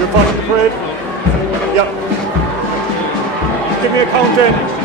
You're following the parade? Yep. Give me a count in.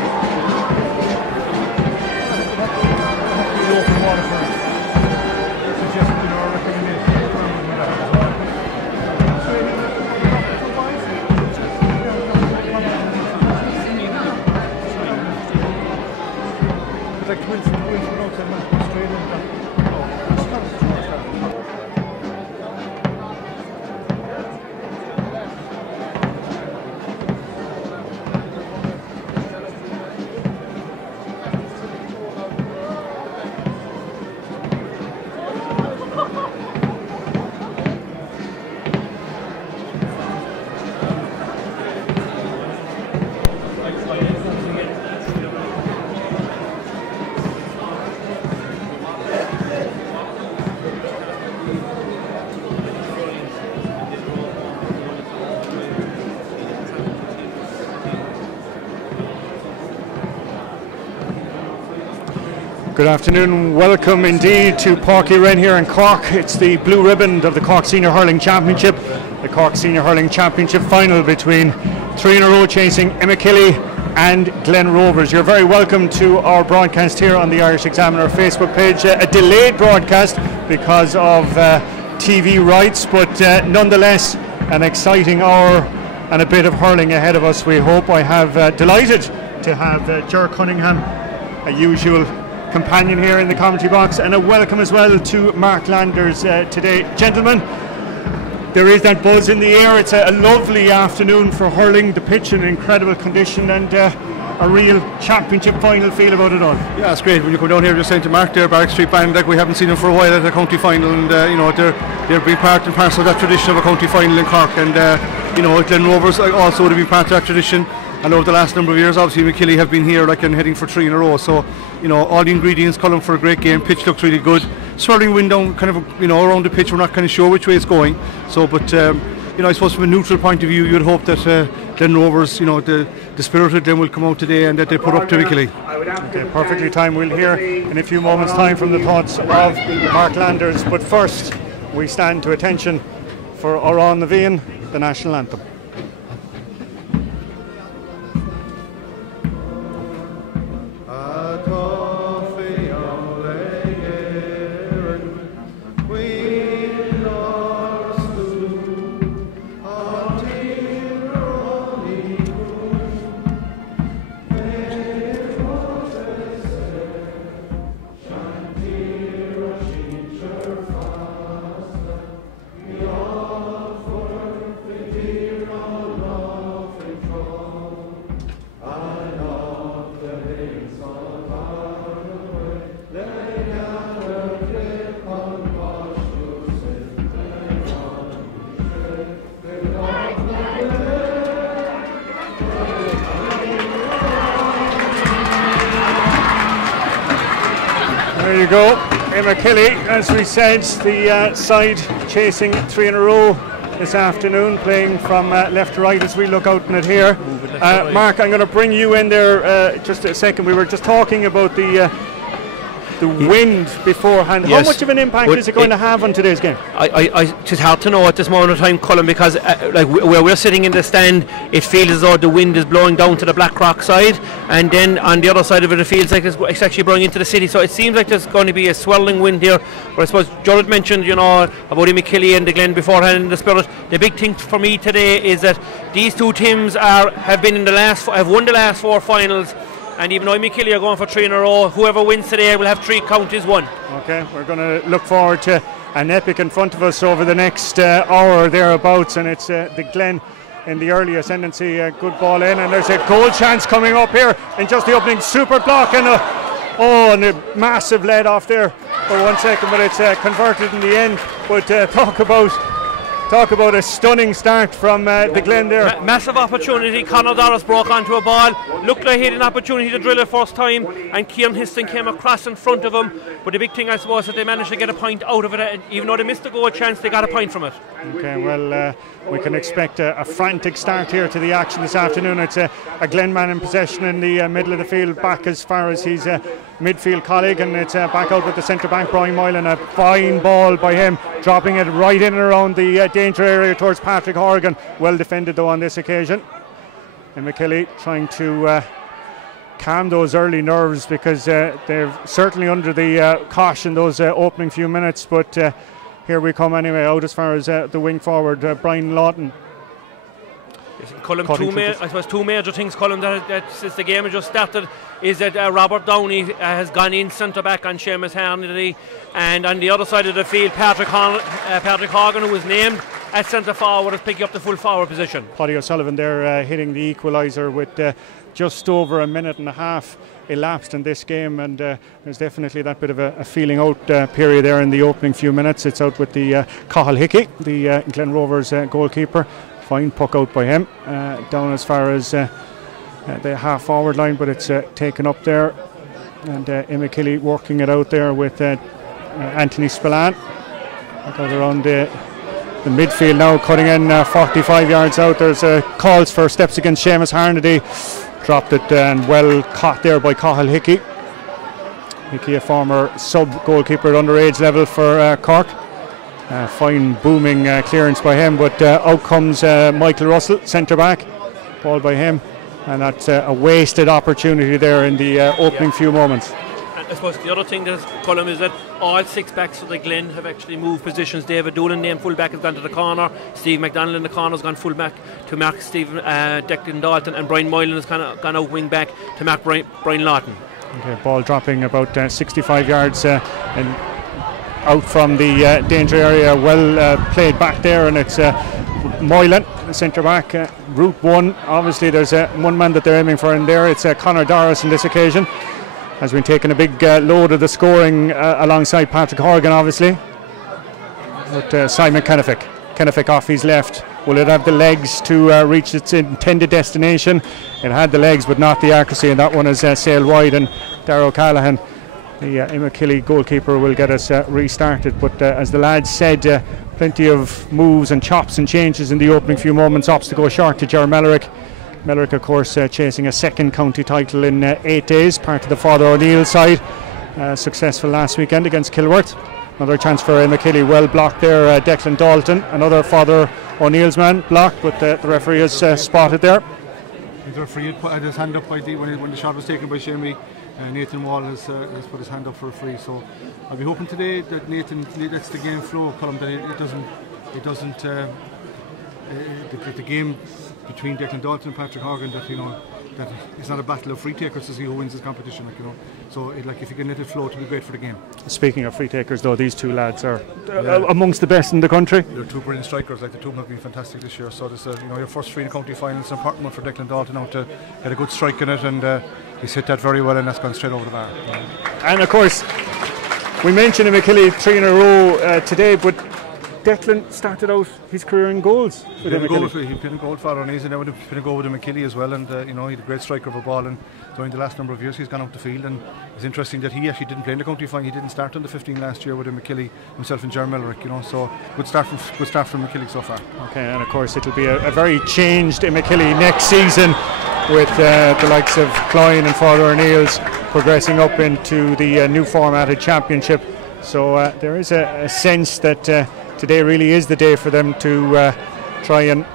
Good afternoon, welcome indeed to Páirc Uí Rinn here in Cork. It's the blue ribbon of the Cork Senior Hurling Championship, the Cork Senior Hurling Championship final between three in a row chasing Imokilly and Glen Rovers. You're very welcome to our broadcast here on the Irish Examiner Facebook page. A delayed broadcast because of TV rights, but nonetheless an exciting hour and a bit of hurling ahead of us, we hope. I have delighted to have Ger Cunningham, a usual companion here in the commentary box, and a welcome as well to Mark Landers today. Gentlemen, there is that buzz in the air. It's a lovely afternoon for hurling, the pitch in incredible condition, and a real championship final feel about it all. Yeah, it's great when you come down here. Just saying to Mark there, Barrack Street Band, like we haven't seen them for a while at a county final, and you know, they're being part and parcel of that tradition of a county final in Cork, and you know, Glen Rovers also would have been part of that tradition. And over the last number of years, obviously Imokilly have been here like and heading for three in a row. So, you know, all the ingredients calling for a great game. Pitch looks really good. Swirling wind down kind of, you know, around the pitch. We're not kind of sure which way it's going. So, but you know, I suppose from a neutral point of view, you'd hope that Glen Rovers, you know, the spirit of them will come out today and that they put up to Imokilly. Okay, perfectly timed. We'll hear in a few moments' time from the thoughts of Mark Landers. But first, we stand to attention for Oran na Bhíon, the national anthem. There you go, Imokilly, as we said, the side chasing three in a row this afternoon, playing from left to right as we look out in it here. Mark, I'm going to bring you in there just a second. We were just talking about the wind beforehand. Yes. How much of an impact is it going to have on today's game? It's hard to know at this moment of time, Colin, because like where we're sitting in the stand, it feels as though the wind is blowing down to the Blackrock side, and then on the other side of it, it feels like it's actually blowing into the city. So it seems like there's going to be a swirling wind here. But I suppose Jared mentioned, you know, about Imokilly and the Glen beforehand in the spirit. The big thing for me today is that these two teams have won the last four finals. And even though Imokilly are going for three in a row, whoever wins today will have three counties won. Okay, we're going to look forward to an epic in front of us over the next hour or thereabouts, and it's the Glen in the early ascendancy. Good ball in, and there's a goal chance coming up here in just the opening. Super block and a massive lead off there for 1 second, but it's converted in the end. But talk about a stunning start from the Glen there. Massive opportunity. Conor Doris broke onto a ball. Looked like he had an opportunity to drill it first time, and Kieran Histon came across in front of him. But the big thing, I suppose, that they managed to get a point out of it. Even though they missed the goal chance, they got a point from it. Okay, well, we can expect a frantic start here to the action this afternoon. It's a Glen man in possession in the middle of the field, back as far as he's midfield colleague, and it's back out with the centre back Brian Moylan. A fine ball by him, dropping it right in and around the danger area towards Patrick Horgan. Well defended though on this occasion. Imokilly trying to calm those early nerves, because they're certainly under the caution those opening few minutes, but here we come anyway, out as far as the wing forward, Brian Lawton. Colin, I suppose two major things, Colin, that since the game has just started, is that Robert Downey has gone in centre back on Seamus Harnedy, and on the other side of the field, Patrick Horgan, who was named at centre forward, is picking up the full forward position. Paddy O'Sullivan there hitting the equaliser with just over a minute and a half elapsed in this game, and there's definitely that bit of a feeling out period there in the opening few minutes. It's out with the Cathal Hickey, the Glen Rovers goalkeeper. Fine puck out by him, down as far as the half forward line, but it's taken up there, and Imokilly working it out there with Anthony Spillane. Out around the midfield now, cutting in 45 yards out. There's calls for steps against Seamus Harnedy. Dropped it and well caught there by Cathal Hickey. Hickey, a former sub-goalkeeper at underage level for Cork. Fine booming clearance by him, but out comes Michael Russell, centre back. Ball by him, and that's a wasted opportunity there in the opening few moments. And I suppose the other thing that's Colin is that all six backs for the Glen have actually moved positions. David Doolan, named full back, has gone to the corner. Steve McDonald in the corner has gone full back to mark Declan Dalton, and Brian Moylan has gone out wing back to mark Brian Lawton. Okay, ball dropping about 65 yards and out from the danger area. Well played back there, and it's Moylan, the centre back, route one. Obviously there's one man that they're aiming for in there. It's Conor Doris on this occasion. Has been taking a big load of the scoring alongside Patrick Horgan, obviously. But Simon Kennefick off his left. Will it have the legs to reach its intended destination? It had the legs but not the accuracy, and that one is sailed wide, and Darragh O'Callaghan, the Imokilly goalkeeper, will get us restarted. But as the lads said, plenty of moves and chops and changes in the opening few moments. Opts to go short to Ger Mellerick. Mellerick, of course, chasing a second county title in 8 days, part of the Father O'Neill side. Successful last weekend against Kilworth. Another chance for Imokilly, well blocked there. Declan Dalton, another Father O'Neill's man, blocked, but the referee has spotted there. The referee had his hand up when the shot was taken by Shamey. Nathan Wall has put his hand up for a free, so I'll be hoping today that Nathan lets the game flow, Colin, that it doesn't the game between Declan Dalton and Patrick Horgan, that that it's not a battle of free takers to see who wins this competition, so if you can let it flow, it'll be great for the game. Speaking of free takers though, these two lads are amongst the best in the country. They're two brilliant strikers, the two of them have been fantastic this year, so this your first free in the county final is an important one for Declan Dalton now to get a good strike in it, and he's hit that very well, and that's gone straight over the bar. And of course we mentioned Imokilly 3 in a row today, but Declan started out his career in goals. He played in goal for O'Neill's, and then would have been a goal with Imokilly as well, and he's a great striker of a ball, and during the last number of years he's gone out the field, and it's interesting that he actually didn't play in the county final. He didn't start on the 15 last year with Imokilly, himself and Ger Mellerick, so good start from Imokilly so far. Okay, and of course it'll be a very changed Imokilly next season, with the likes of Cloyne and Father O'Neill's progressing up into the new formatted championship. So there is a sense that today really is the day for them to try and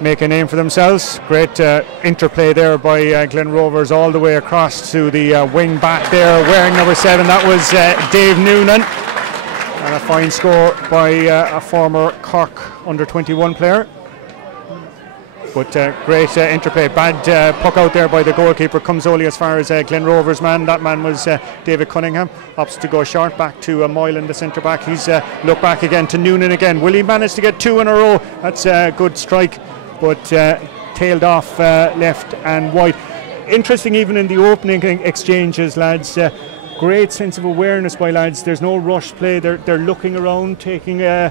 make a name for themselves. Great interplay there by Glen Rovers all the way across to the wing back there, wearing number 7. That was Dave Noonan. And a fine score by a former Cork under-21 player. But great interplay. Bad puck out there by the goalkeeper. Comes only as far as Glen Rovers' man. That man was David Cunningham. Opts to go short back to Moylan, the centre back. He's looked back again to Noonan again. Will he manage to get 2 in a row? That's a good strike, but tailed off left and wide. Interesting even in the opening exchanges, lads. Great sense of awareness by lads. There's no rush play. They're looking around, taking a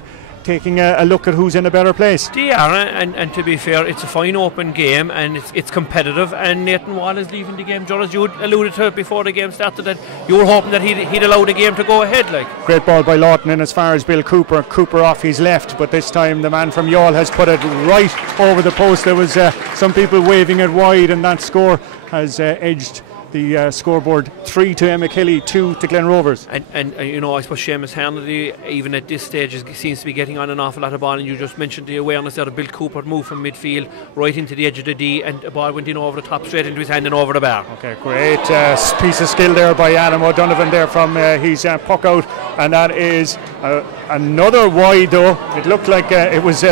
look at who's in a better place. They are, and to be fair, it's a fine open game, and it's competitive, and Nathan Wall is leaving the game. John, as you alluded to before the game started, that you were hoping that he'd allow the game to go ahead. Great ball by Lawton in as far as Bill Cooper. Cooper off his left, but this time the man from Youghal has put it right over the post. There was some people waving it wide, and that score has edged the scoreboard. 3 to Imokilly, 2 to Glen Rovers. And you know, I suppose Seamus Hannity, even at this stage, seems to be getting on an awful lot of ball. And you just mentioned the awareness there of Bill Cooper moved from midfield right into the edge of the D, and the ball went in over the top, straight into his hand and over the bar. Okay, great piece of skill there by Adam O'Donovan there from his puck out, and that is another wide though. It looked like it was a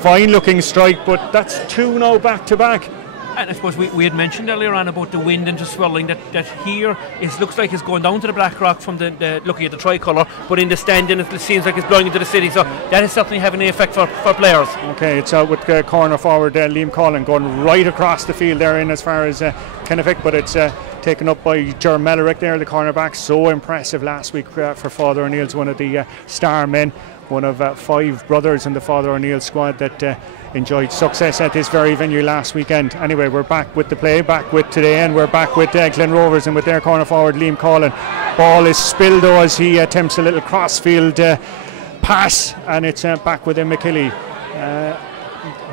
fine-looking strike, but that's 2 now back-to-back. And I suppose we had mentioned earlier on about the wind and just swirling, that here it looks like it's going down to the Black Rock from the looking at the tricolour, but in the standing it seems like it's blowing into the city, so that is certainly having an effect for players. Okay, it's out with corner forward Liam Collin going right across the field there in as far as Kennefic, but it's taken up by Ger Mellerick there, the cornerback. So impressive last week for Father O'Neill's one of the star men, one of 5 brothers in the Father O'Neill squad that enjoyed success at this very venue last weekend. Anyway, we're back with the play, back with today, and we're back with Glen Rovers and with their corner forward Liam Collin. Ball is spilled though as he attempts a little crossfield pass, and it's back with Imokilly.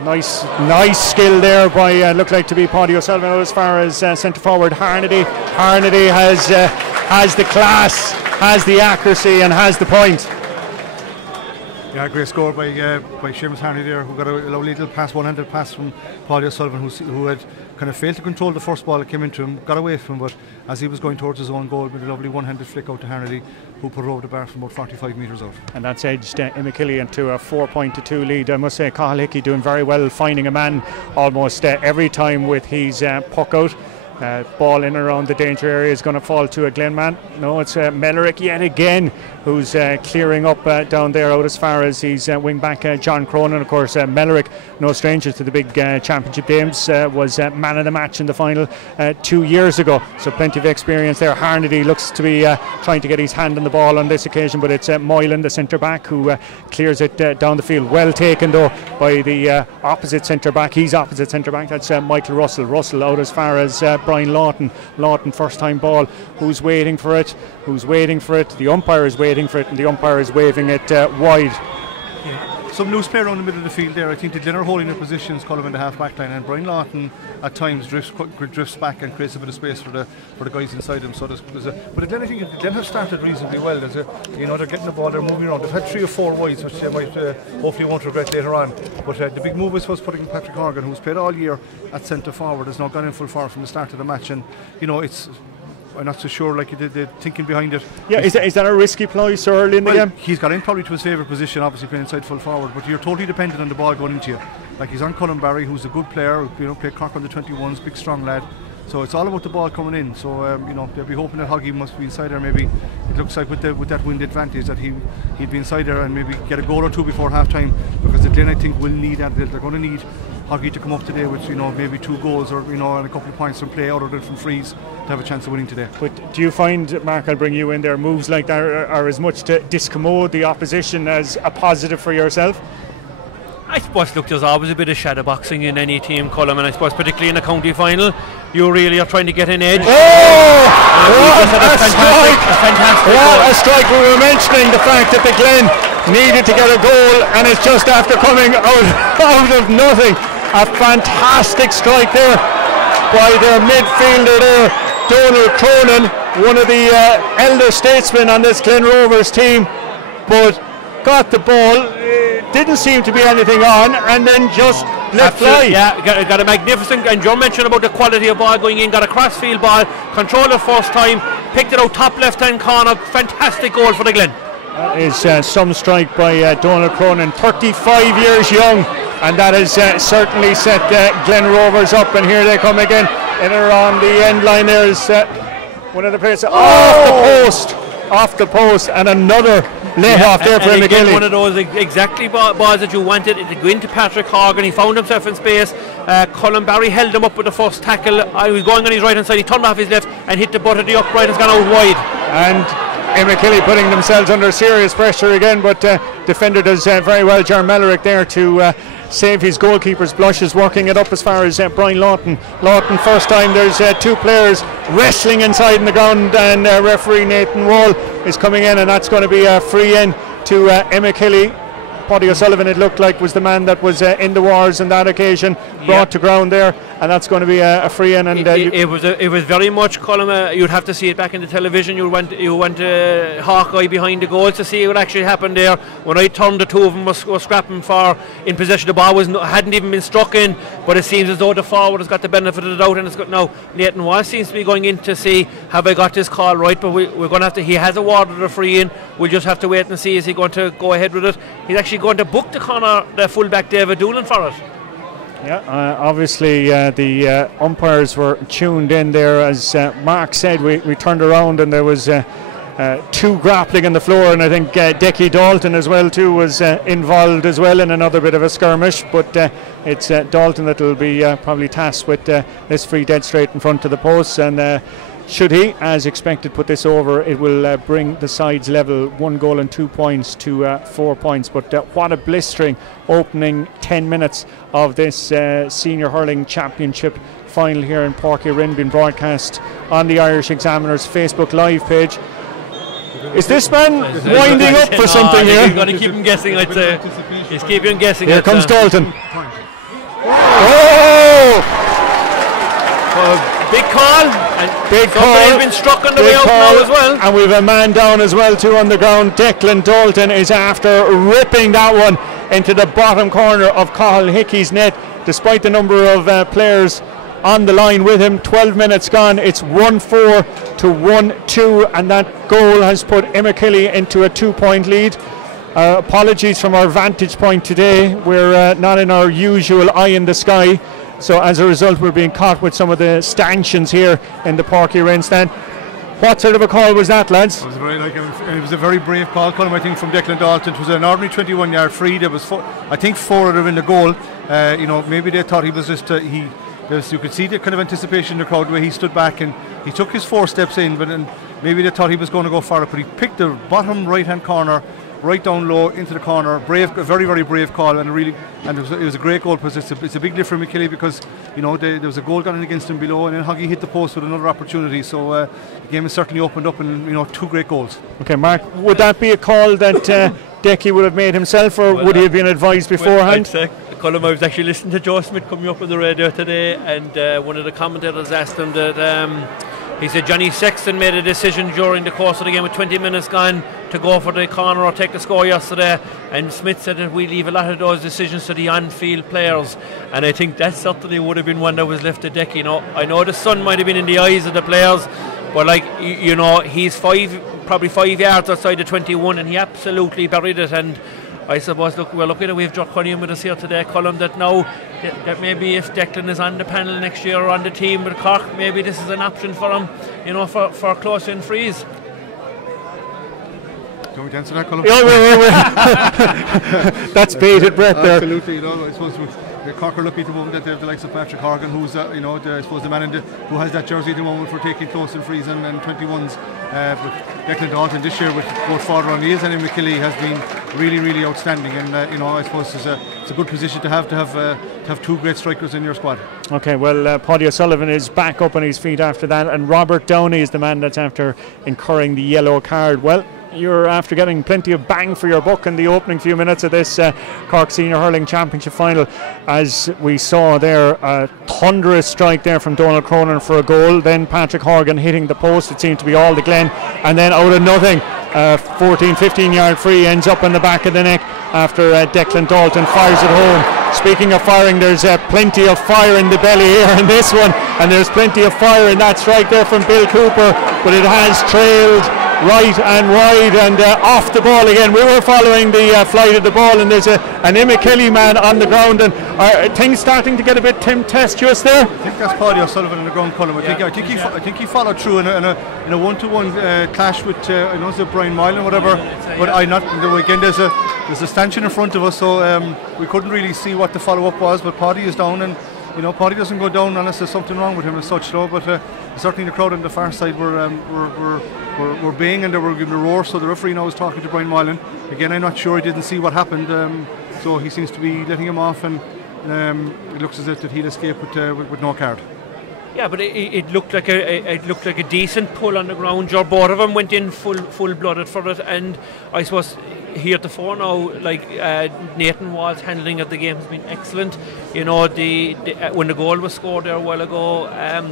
Nice skill there by looked like to be Paddy O'Sullivan as far as centre forward Harnedy. Harnedy has the class, has the accuracy, and has the point. Yeah, great score by Seamus Harnedy there, who got a lovely little pass, one-handed pass from Paddy O'Sullivan, who had kind of failed to control the first ball that came into him, got away from him, but as he was going towards his own goal, with a lovely one-handed flick out to Harnedy, who put it over the bar from about 45 metres out. And that's edged Imokilly into a 4-2 lead. I must say, Cathal Hickey doing very well, finding a man almost every time with his puck out. Ball in around the danger area is going to fall to a Glen man. No, it's Mellerick yet again who's clearing up down there out as far as his wing back John Cronin. Of course, Mellerick, no stranger to the big championship games, was man of the match in the final 2 years ago, so plenty of experience there. Harnedy looks to be trying to get his hand on the ball on this occasion, but it's Moylan, the centre back, who clears it down the field. Well taken though by the opposite centre back. He's opposite centre back, that's Michael Russell out as far as Brian Lawton, first time ball. Who's waiting for it? The umpire is waiting for it, and the umpire is waving it wide. Yeah. Some loose play around the middle of the field there. I think the Glen are holding their positions, Colin in the half back line, and Brian Lawton at times drifts back and creates a bit of space for the guys inside him. So but the Glen, I think the Glen have started reasonably well. They're getting the ball, they're moving around. They've had 3 or 4 wides, which they might hopefully won't regret later on. But the big move was putting Patrick Horgan, who's played all year at centre forward, has now gone in full forward from the start of the match, and I'm not so sure, like the thinking behind it. Yeah, is that a risky ploy so early in the game? He's got in probably to his favourite position, obviously playing inside full forward, but you're totally dependent on the ball going into you. Like, he's on Cullen Barry, who's a good player, played Cork on the 21s, big strong lad. So it's all about the ball coming in. So they'll be hoping that Hoggy must be inside there. Maybe it looks like with that wind advantage that he'd be inside there and maybe get a goal or 2 before half time, because the Glen, I think, will need that. They're going to need Hoggy to come up today with maybe 2 goals or and a couple of points from play other than from frees to have a chance of winning today. But do you find, Mark, I'll bring you in there, moves like that are as much to discommode the opposition as a positive for yourself? I suppose, look, there's always a bit of shadow boxing in any team, Colm, and I suppose particularly in a county final, you really are trying to get an edge. What a strike! We were mentioning the fact that the Glen needed to get a goal, and it's just after coming out of nothing. A fantastic strike there by their midfielder there, Donald Cronin, one of the elder statesmen on this Glen Rovers team, but got the ball, didn't seem to be anything on, and then just let fly. Yeah, got a magnificent, and John mentioned about the quality of ball going in, got a crossfield ball, controlled it first time, picked it out top left hand corner, fantastic goal for the Glen. That is some strike by Donald Cronin, 35 years young, and that has certainly set Glen Rovers up, and here they come again in around the end line. There's one of the players off the post, and another lay off there for Imokilly. One of those exactly balls that you wanted to go into Patrick Horgan. He found himself in space. Cullen Barry held him up with the first tackle. He was going on his right hand side, he turned off his left and hit the butt of the upright and has gone out wide. And Imokilly putting themselves under serious pressure again, but defender does very well, Ger Mellerick there to save his goalkeeper's blushes, working it up as far as Brian Lawton. First time there's 2 players wrestling inside in the ground, and referee Nathan Wall is coming in, and that's going to be a free in to Imokilly. Paddy O'Sullivan, it looked like, was the man that was in the wars on that occasion, brought to ground there, and that's going to be a free in. And it was very much, Colm, you'd have to see it back in the television. You went Hawkeye behind the goal to see what actually happened there. When I turned, the two of them was scrapping for in possession. The ball hadn't even been struck in, but it seems as though the forward has got the benefit of the doubt, and it's got now Nathan Walsh seems to be going in to see, have I got this call right? But we're going to have to, he has awarded a free in. We'll just have to wait and see, is he going to go ahead with it? He's actually going to book the corner, the fullback David Doolan, for it. Yeah, obviously the umpires were tuned in there. As Mark said, we turned around and there was two grappling on the floor, and I think Decky Dalton as well too was involved as well in another bit of a skirmish, but it's Dalton that will be probably tasked with this free dead straight in front of the post, and should he, as expected, put this over, it will bring the sides level, 1 goal and 2 points to 4 points. But what a blistering opening 10 minutes of this Senior Hurling Championship final here in Páirc Uí Rinn, being broadcast on the Irish Examiner's Facebook Live page. Is this man winding up for something here? He's going to keep him guessing, I'd say. He's keeping him guessing. Here comes Dalton. Big call. And big call. Somebody's been struck on the way out now as well. And we've a man down as well too on the ground. Declan Dalton is after ripping that one into the bottom corner of Cathal Hickey's net, despite the number of players on the line with him. 12 minutes gone. It's 1-4 to 1-2, and that goal has put Imokilly into a 2-point lead. Apologies from our vantage point today. We're not in our usual eye in the sky, so as a result we're being caught with some of the stanchions here in the Páirc Uí Rinn stand. What sort of a call was that, lads? It was a very brave call, Colm, I think, from Declan Dalton. It was an ordinary 21-yard free. There was I think 4 of them in the goal. Maybe they thought he was just you could see the kind of anticipation in the crowd, the way he stood back and he took his 4 steps in, but maybe they thought he was going to go far up, but he picked the bottom right hand corner right down low into the corner. A very, very brave call, and it was a great goal, because it's a big lift for Imokilly, because there was a goal gone in against him below, and then Hoggy hit the post with another opportunity, so the game has certainly opened up, and 2 great goals. Okay, Mark, would that be a call that Decky would have made himself, or would he have been advised beforehand? I'd say, Colm, I was actually listening to Joe Smith coming up on the radio today, and one of the commentators asked him that he said Johnny Sexton made a decision during the course of the game with 20 minutes gone to go for the corner or take the score yesterday, and Smith said that we leave a lot of those decisions to the on-field players, and I think that certainly would have been one that was left to Decky. I know the sun might have been in the eyes of the players, but he's probably 5 yards outside the 21, and he absolutely buried it. And I suppose, look, we're looking at, we have Jock Cunningham with us here today, Colm, that now that maybe if Declan is on the panel next year or on the team with Cork, maybe this is an option for him, for close-in frees. Can we answer that, Colm? That's bated breath there. Absolutely, I suppose Cork are lucky at the moment that they have the likes of Patrick Horgan, who's I suppose the man who has that jersey at the moment for taking close-in frees and 21s. But Declan Dalton this year with both Fodder and Lees and Imokilly has been really, really outstanding, and I suppose it's a good position to have 2 great strikers in your squad. Okay, well, Paddy O'Sullivan is back up on his feet after that, and Robert Downey is the man that's after incurring the yellow card. Well, you're after getting plenty of bang for your buck in the opening few minutes of this Cork Senior Hurling Championship final, as we saw there a thunderous strike there from Donald Cronin for a goal, then Patrick Horgan hitting the post, it seemed to be all the Glen, and then out of nothing 14-15 yard free ends up in the back of the neck after Declan Dalton fires it home. Speaking of firing, there's plenty of fire in the belly here in this one, and there's plenty of fire in that strike there from Bill Cooper, but it has trailed right and wide and off the ball again. We were following the flight of the ball, and there's an Imokilly man on the ground, and are things starting to get a bit tempestuous there? I think that's Paddy O'Sullivan in the ground, Colm. I think he followed through in a one-to-one clash with Brian Moylan, whatever. But again, there's a stanchion in front of us, so we couldn't really see what the follow-up was. But Paddy is down, and Paddy doesn't go down unless there's something wrong with him as such, though. But certainly the crowd on the far side were baying, and they were giving a roar. So the referee now is talking to Brian Moylan. Again, I'm not sure, he didn't see what happened, so he seems to be letting him off, and it looks as if that he'll escape with no card. Yeah, but it looked like a decent pull on the ground. Both of them went in full blooded for it, and I suppose heretofore now, like Nathan Wall's handling of the game has been excellent. You know, when the goal was scored there a while ago,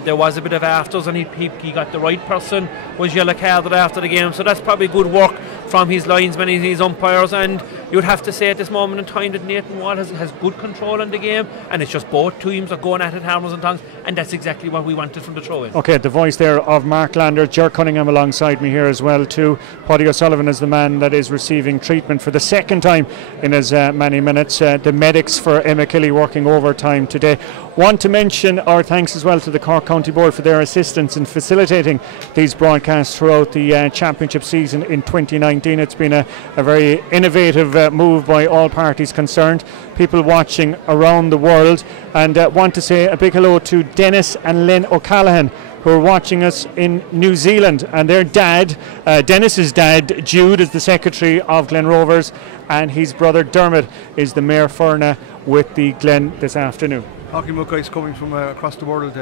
there was a bit of afters, and he got the right person, was yellow carded after the game. So that's probably good work from his linesmen and his umpires, and you would have to say at this moment in time that Nathan Wall has good control on the game, and it's just both teams are going at it hammers and tongs, and that's exactly what we wanted from the throw-in. Okay, the voice there of Mark Lander, Ger Cunningham alongside me here as well too. Paddy O'Sullivan is the man that is receiving treatment for the second time in as many minutes. The medics for Imokilly working overtime today. Want to mention our thanks as well to the Cork County Board for their assistance in facilitating these broadcasts throughout the championship season in 2019. It's been a very innovative move by all parties concerned, people watching around the world, and want to say a big hello to Dennis and Len O'Callaghan, who are watching us in New Zealand, and their dad, Dennis's dad, Jude, is the secretary of Glen Rovers, and his brother Dermot is the Mayor Ferna with the Glen this afternoon. Hockey Muck guys coming from across the world.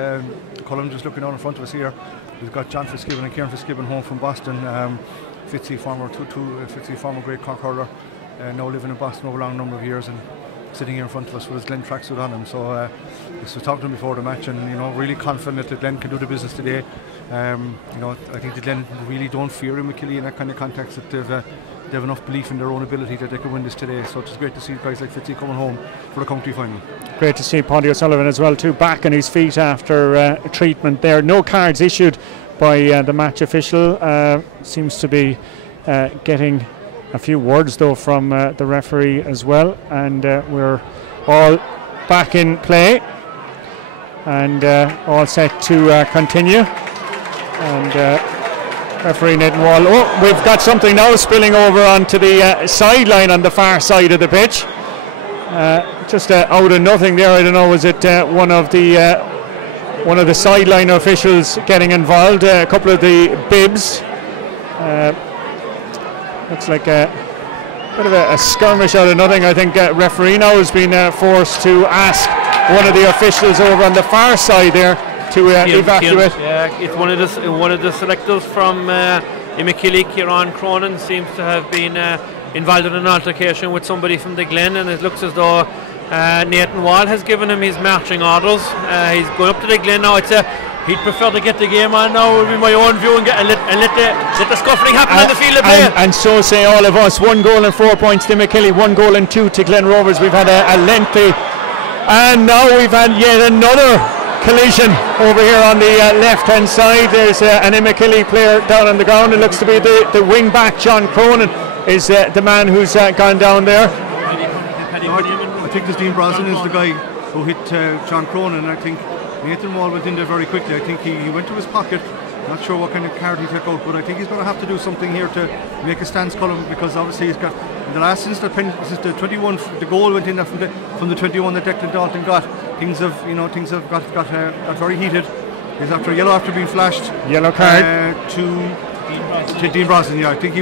Colin just looking down in front of us here. We've got John Fitzgibbon and Kieran Fitzgibbon home from Boston. Fitzy, former great Cork hurler, now living in Boston over a long number of years, and sitting here in front of us with his Glen tracksuit on him. So this was talking to him before the match, and really confident that Glen can do the business today. I think the Glen really don't fear Imokilly in that kind of context, that they have enough belief in their own ability that they can win this today. So it's great to see guys like Fitzy coming home for the county final. Great to see Paddy O'Sullivan as well too, back on his feet after treatment there. No cards issued by the match official. Seems to be getting a few words though from the referee as well, and we're all back in play and all set to continue. And referee Nathan Wall, we've got something now spilling over onto the sideline on the far side of the pitch. Just out of nothing there, I don't know, was it one of the sideline officials getting involved? A couple of the bibs. Looks like a bit of a skirmish out of nothing. I think referee now has been forced to ask one of the officials over on the far side there to evacuate. Yeah, it's one of the selectors from Imokilly, Kieran Cronin, seems to have been involved in an altercation with somebody from the Glen, and it looks as though Nathan Wall has given him his marching orders. He's going up to the Glen now. He'd prefer to get the game on now, would be my own view, and let the scuffling happen on the field of play. And so say all of us. 1 goal and 4 points to Imokilly, 1 goal and 2 to Glen Rovers. We've had a lengthy, and now we've had yet another collision over here on the left hand side. There's an Imokilly player down on the ground. It looks to be the wing back, John Cronin, is the man who's gone down there. I think this Dean Brosnan is the guy who hit John Cronin, and I think Nathan Wall went in there very quickly. I think he went to his pocket. Not sure what kind of card he took out, but I think he's going to have to do something here to make a stance, Colin, because obviously he's got, in the last since the 21, the goal went in there from the 21 that Declan Dalton got. Things have got very heated. He's after a yellow after being flashed. Yellow card to Dean Brosnan. Yeah, I think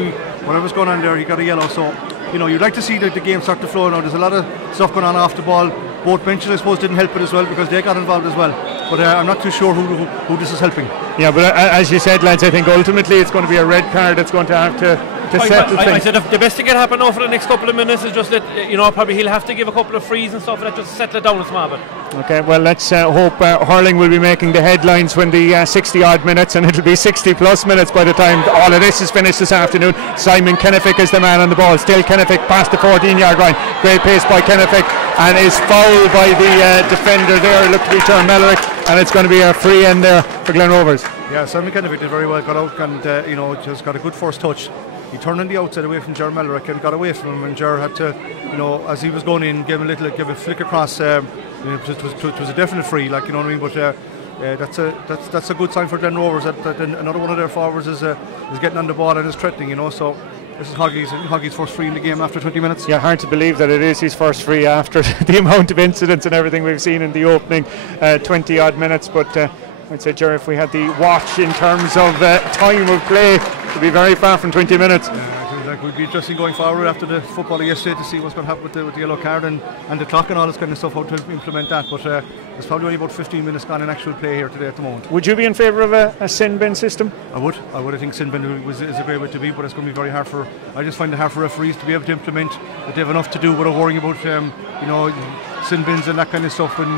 whatever's going on there, he got a yellow. So you'd like to see the game start to flow now. There's a lot of stuff going on off the ball. Both benches, I suppose, didn't help it as well because they got involved as well. But I'm not too sure who this is helping. Yeah, but as you said, lads, I think ultimately it's going to be a red card that's going to have to settle things. I said the best thing that can happen now for the next couple of minutes is just that probably he'll have to give a couple of frees and stuff and that just settle it down a small bit. Okay, well let's hope hurling will be making the headlines when the 60 odd minutes, and it'll be 60 plus minutes by the time all of this is finished this afternoon. Simon Kennefick is the man on the ball. Still Kennefick past the 14-yard line. Great pace by Kennefick, and is fouled by the defender there. It looked to be John Mellerick, and it's going to be a free end there for Glen Rovers. Yeah, Simon Kennefick did very well, got out and just got a good first touch. He turned on the outside away from Ger Mellerick and got away from him, and Ger had to, as he was going in, give a flick across. It was a definite free, like, you know what I mean. But that's a good sign for Glen Rovers that another one of their forwards is getting on the ball and is threatening, So this is Hoggy's first free in the game after 20 minutes. Yeah, hard to believe that it is his first free after the amount of incidents and everything we've seen in the opening 20 odd minutes. But I'd say, Ger, if we had the watch in terms of time of play, it'd be very far from 20 minutes. Like, it would be interesting going forward after the football yesterday to see what's going to happen with the yellow card and the clock and all this kind of stuff, how to implement that. But there's probably only about 15 minutes gone in actual play here today at the moment. Would you be in favour of a sin bin system? I would. I think sin bin is a great way to be, but it's going to be very hard for. I just find it hard for referees to be able to implement that they have enough to do without worrying about sin bins and that kind of stuff when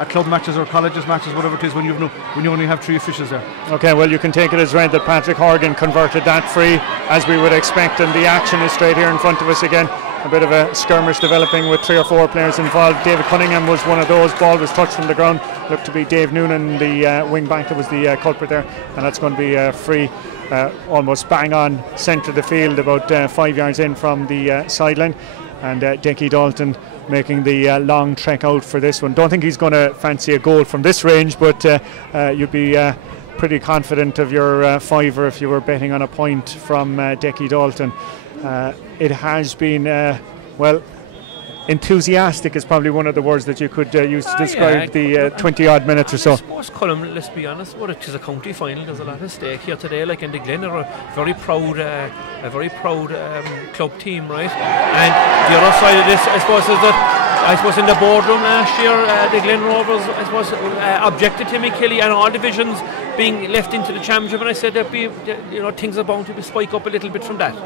at club matches or colleges matches, whatever it is, when you only have 3 officials there. Okay, well, you can take it as read that Patrick Horgan converted that free as we would expect, and the action is straight here in front of us again. A bit of a skirmish developing with 3 or 4 players involved. David Cunningham was one of those. Ball was touched from the ground. Looked to be Dave Noonan, the wing back, that was the culprit there, and that's going to be free, almost bang on centre of the field, about 5 yards in from the sideline. And Dickie Dalton making the long trek out for this one. Don't think he's going to fancy a goal from this range, but you'd be pretty confident of your fiver if you were betting on a point from Dickie Dalton. It has been, enthusiastic is probably one of the words that you could use to describe the 20 odd minutes or so. I suppose, Colm, let's be honest, it is a county final. There's a lot at stake here today. Like, and the Glen are a very proud club team, right? And the other side of this, I suppose, is that in the boardroom last year, the Glen Rovers, I suppose, objected to Imokilly and all divisions being left into the championship, and I said that things are bound to spike up a little bit from that.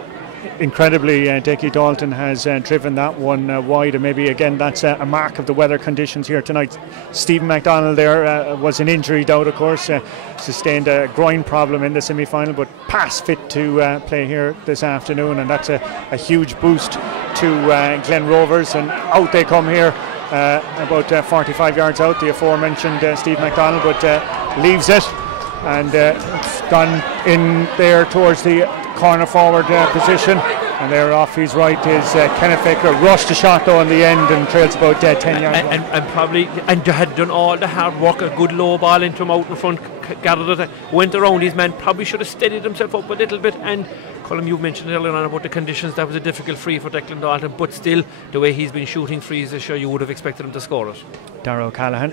Incredibly, Dickie Dalton has driven that one wide, and maybe again that's a mark of the weather conditions here tonight. Stephen MacDonald there was an injury doubt, of course, sustained a groin problem in the semi-final, but pass fit to play here this afternoon, and that's a huge boost to Glen Rovers, and out they come here about 45 yards out, the aforementioned Steve MacDonald, but leaves it, and it's gone in there towards the corner forward position, and there off his right is Kenneth Baker. Rushed a shot though in the end and trails about 10 yards and had done all the hard work, a good low ball into him out in front, gathered it, went around his man, probably should have steadied himself up a little bit. And Colm, you mentioned earlier on about the conditions, that was a difficult free for Declan Dalton, but still the way he's been shooting frees this year, you would have expected him to score it. Darragh O'Callaghan,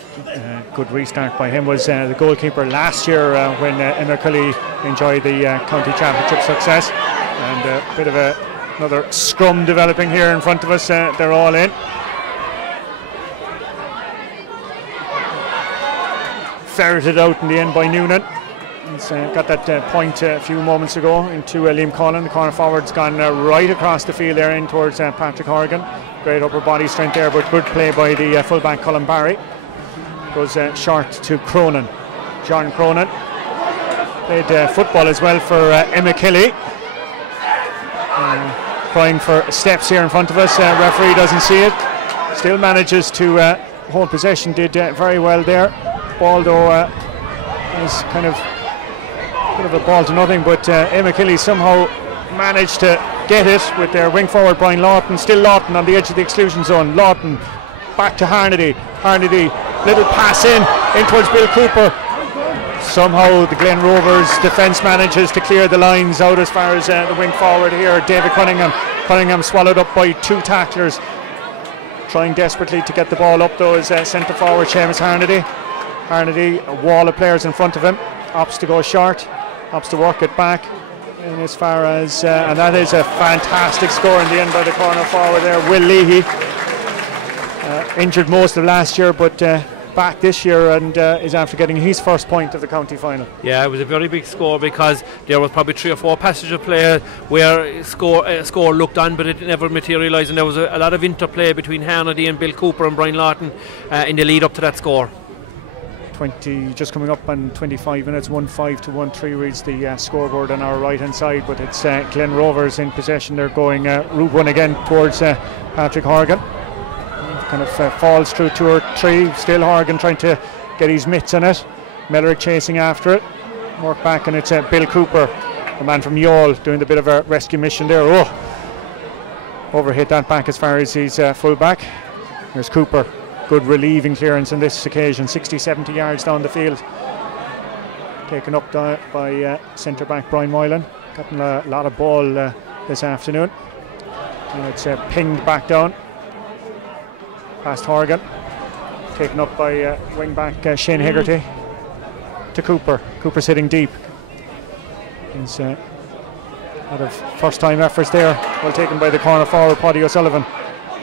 good restart by him, was the goalkeeper last year when Imokilly enjoyed the county championship success. And a bit of another scrum developing here in front of us. They're all in. Ferreted out in the end by Noonan. He's got that point a few moments ago into Liam Cullen. The corner forward's gone right across the field there in towards Patrick Horgan. Great upper body strength there, but good play by the fullback Colin Barry. Goes short to Cronin. John Cronin played football as well for Imokilly. Crying for steps here in front of us. Referee doesn't see it. Still manages to hold possession. Did very well there. Ball though was kind of a bit of a ball to nothing, but Imokilly somehow managed to get it with their wing forward Brian Lawton. Still Lawton on the edge of the exclusion zone. Lawton back to Harnedy. Harnedy, little pass in towards Bill Cooper. Somehow the Glen Rovers defence manages to clear the lines out as far as the wing forward here. David Cunningham. Cunningham swallowed up by 2 tacklers. Trying desperately to get the ball up though is centre forward Seamus Harnedy. Harnedy, a wall of players in front of him. Opts to go short. Opts to work it back. And as far as and that is a fantastic score in the end by the corner forward there, Will Leahy. Injured most of last year, but back this year and is after getting his first point of the county final. Yeah, it was a very big score because there was probably 3 or 4 passages of play where a score looked on but it never materialised, and there was a lot of interplay between Harnedy and Bill Cooper and Brian Lawton in the lead up to that score. 20, just coming up on 25 minutes, 1-5 to 1-3 reads the scoreboard on our right hand side, but it's Glen Rovers in possession. They're going route one again towards Patrick Horgan. Kind of falls through 2 or 3. Still Horgan trying to get his mitts on it. Mellerick chasing after it. Work back, and it's Bill Cooper, the man from Youghal, doing a bit of a rescue mission there. Overhit that back as far as his full back. There's Cooper. Good relieving clearance on this occasion, 60-70 yards down the field. Taken up by centre back Brian Moylan. Gotten a lot of ball this afternoon. And it's pinged back down past Horgan. Taken up by wing back Shane Hegarty to Cooper. Cooper sitting deep. He's A lot of first time efforts there, well taken by the corner forward Paddy O'Sullivan.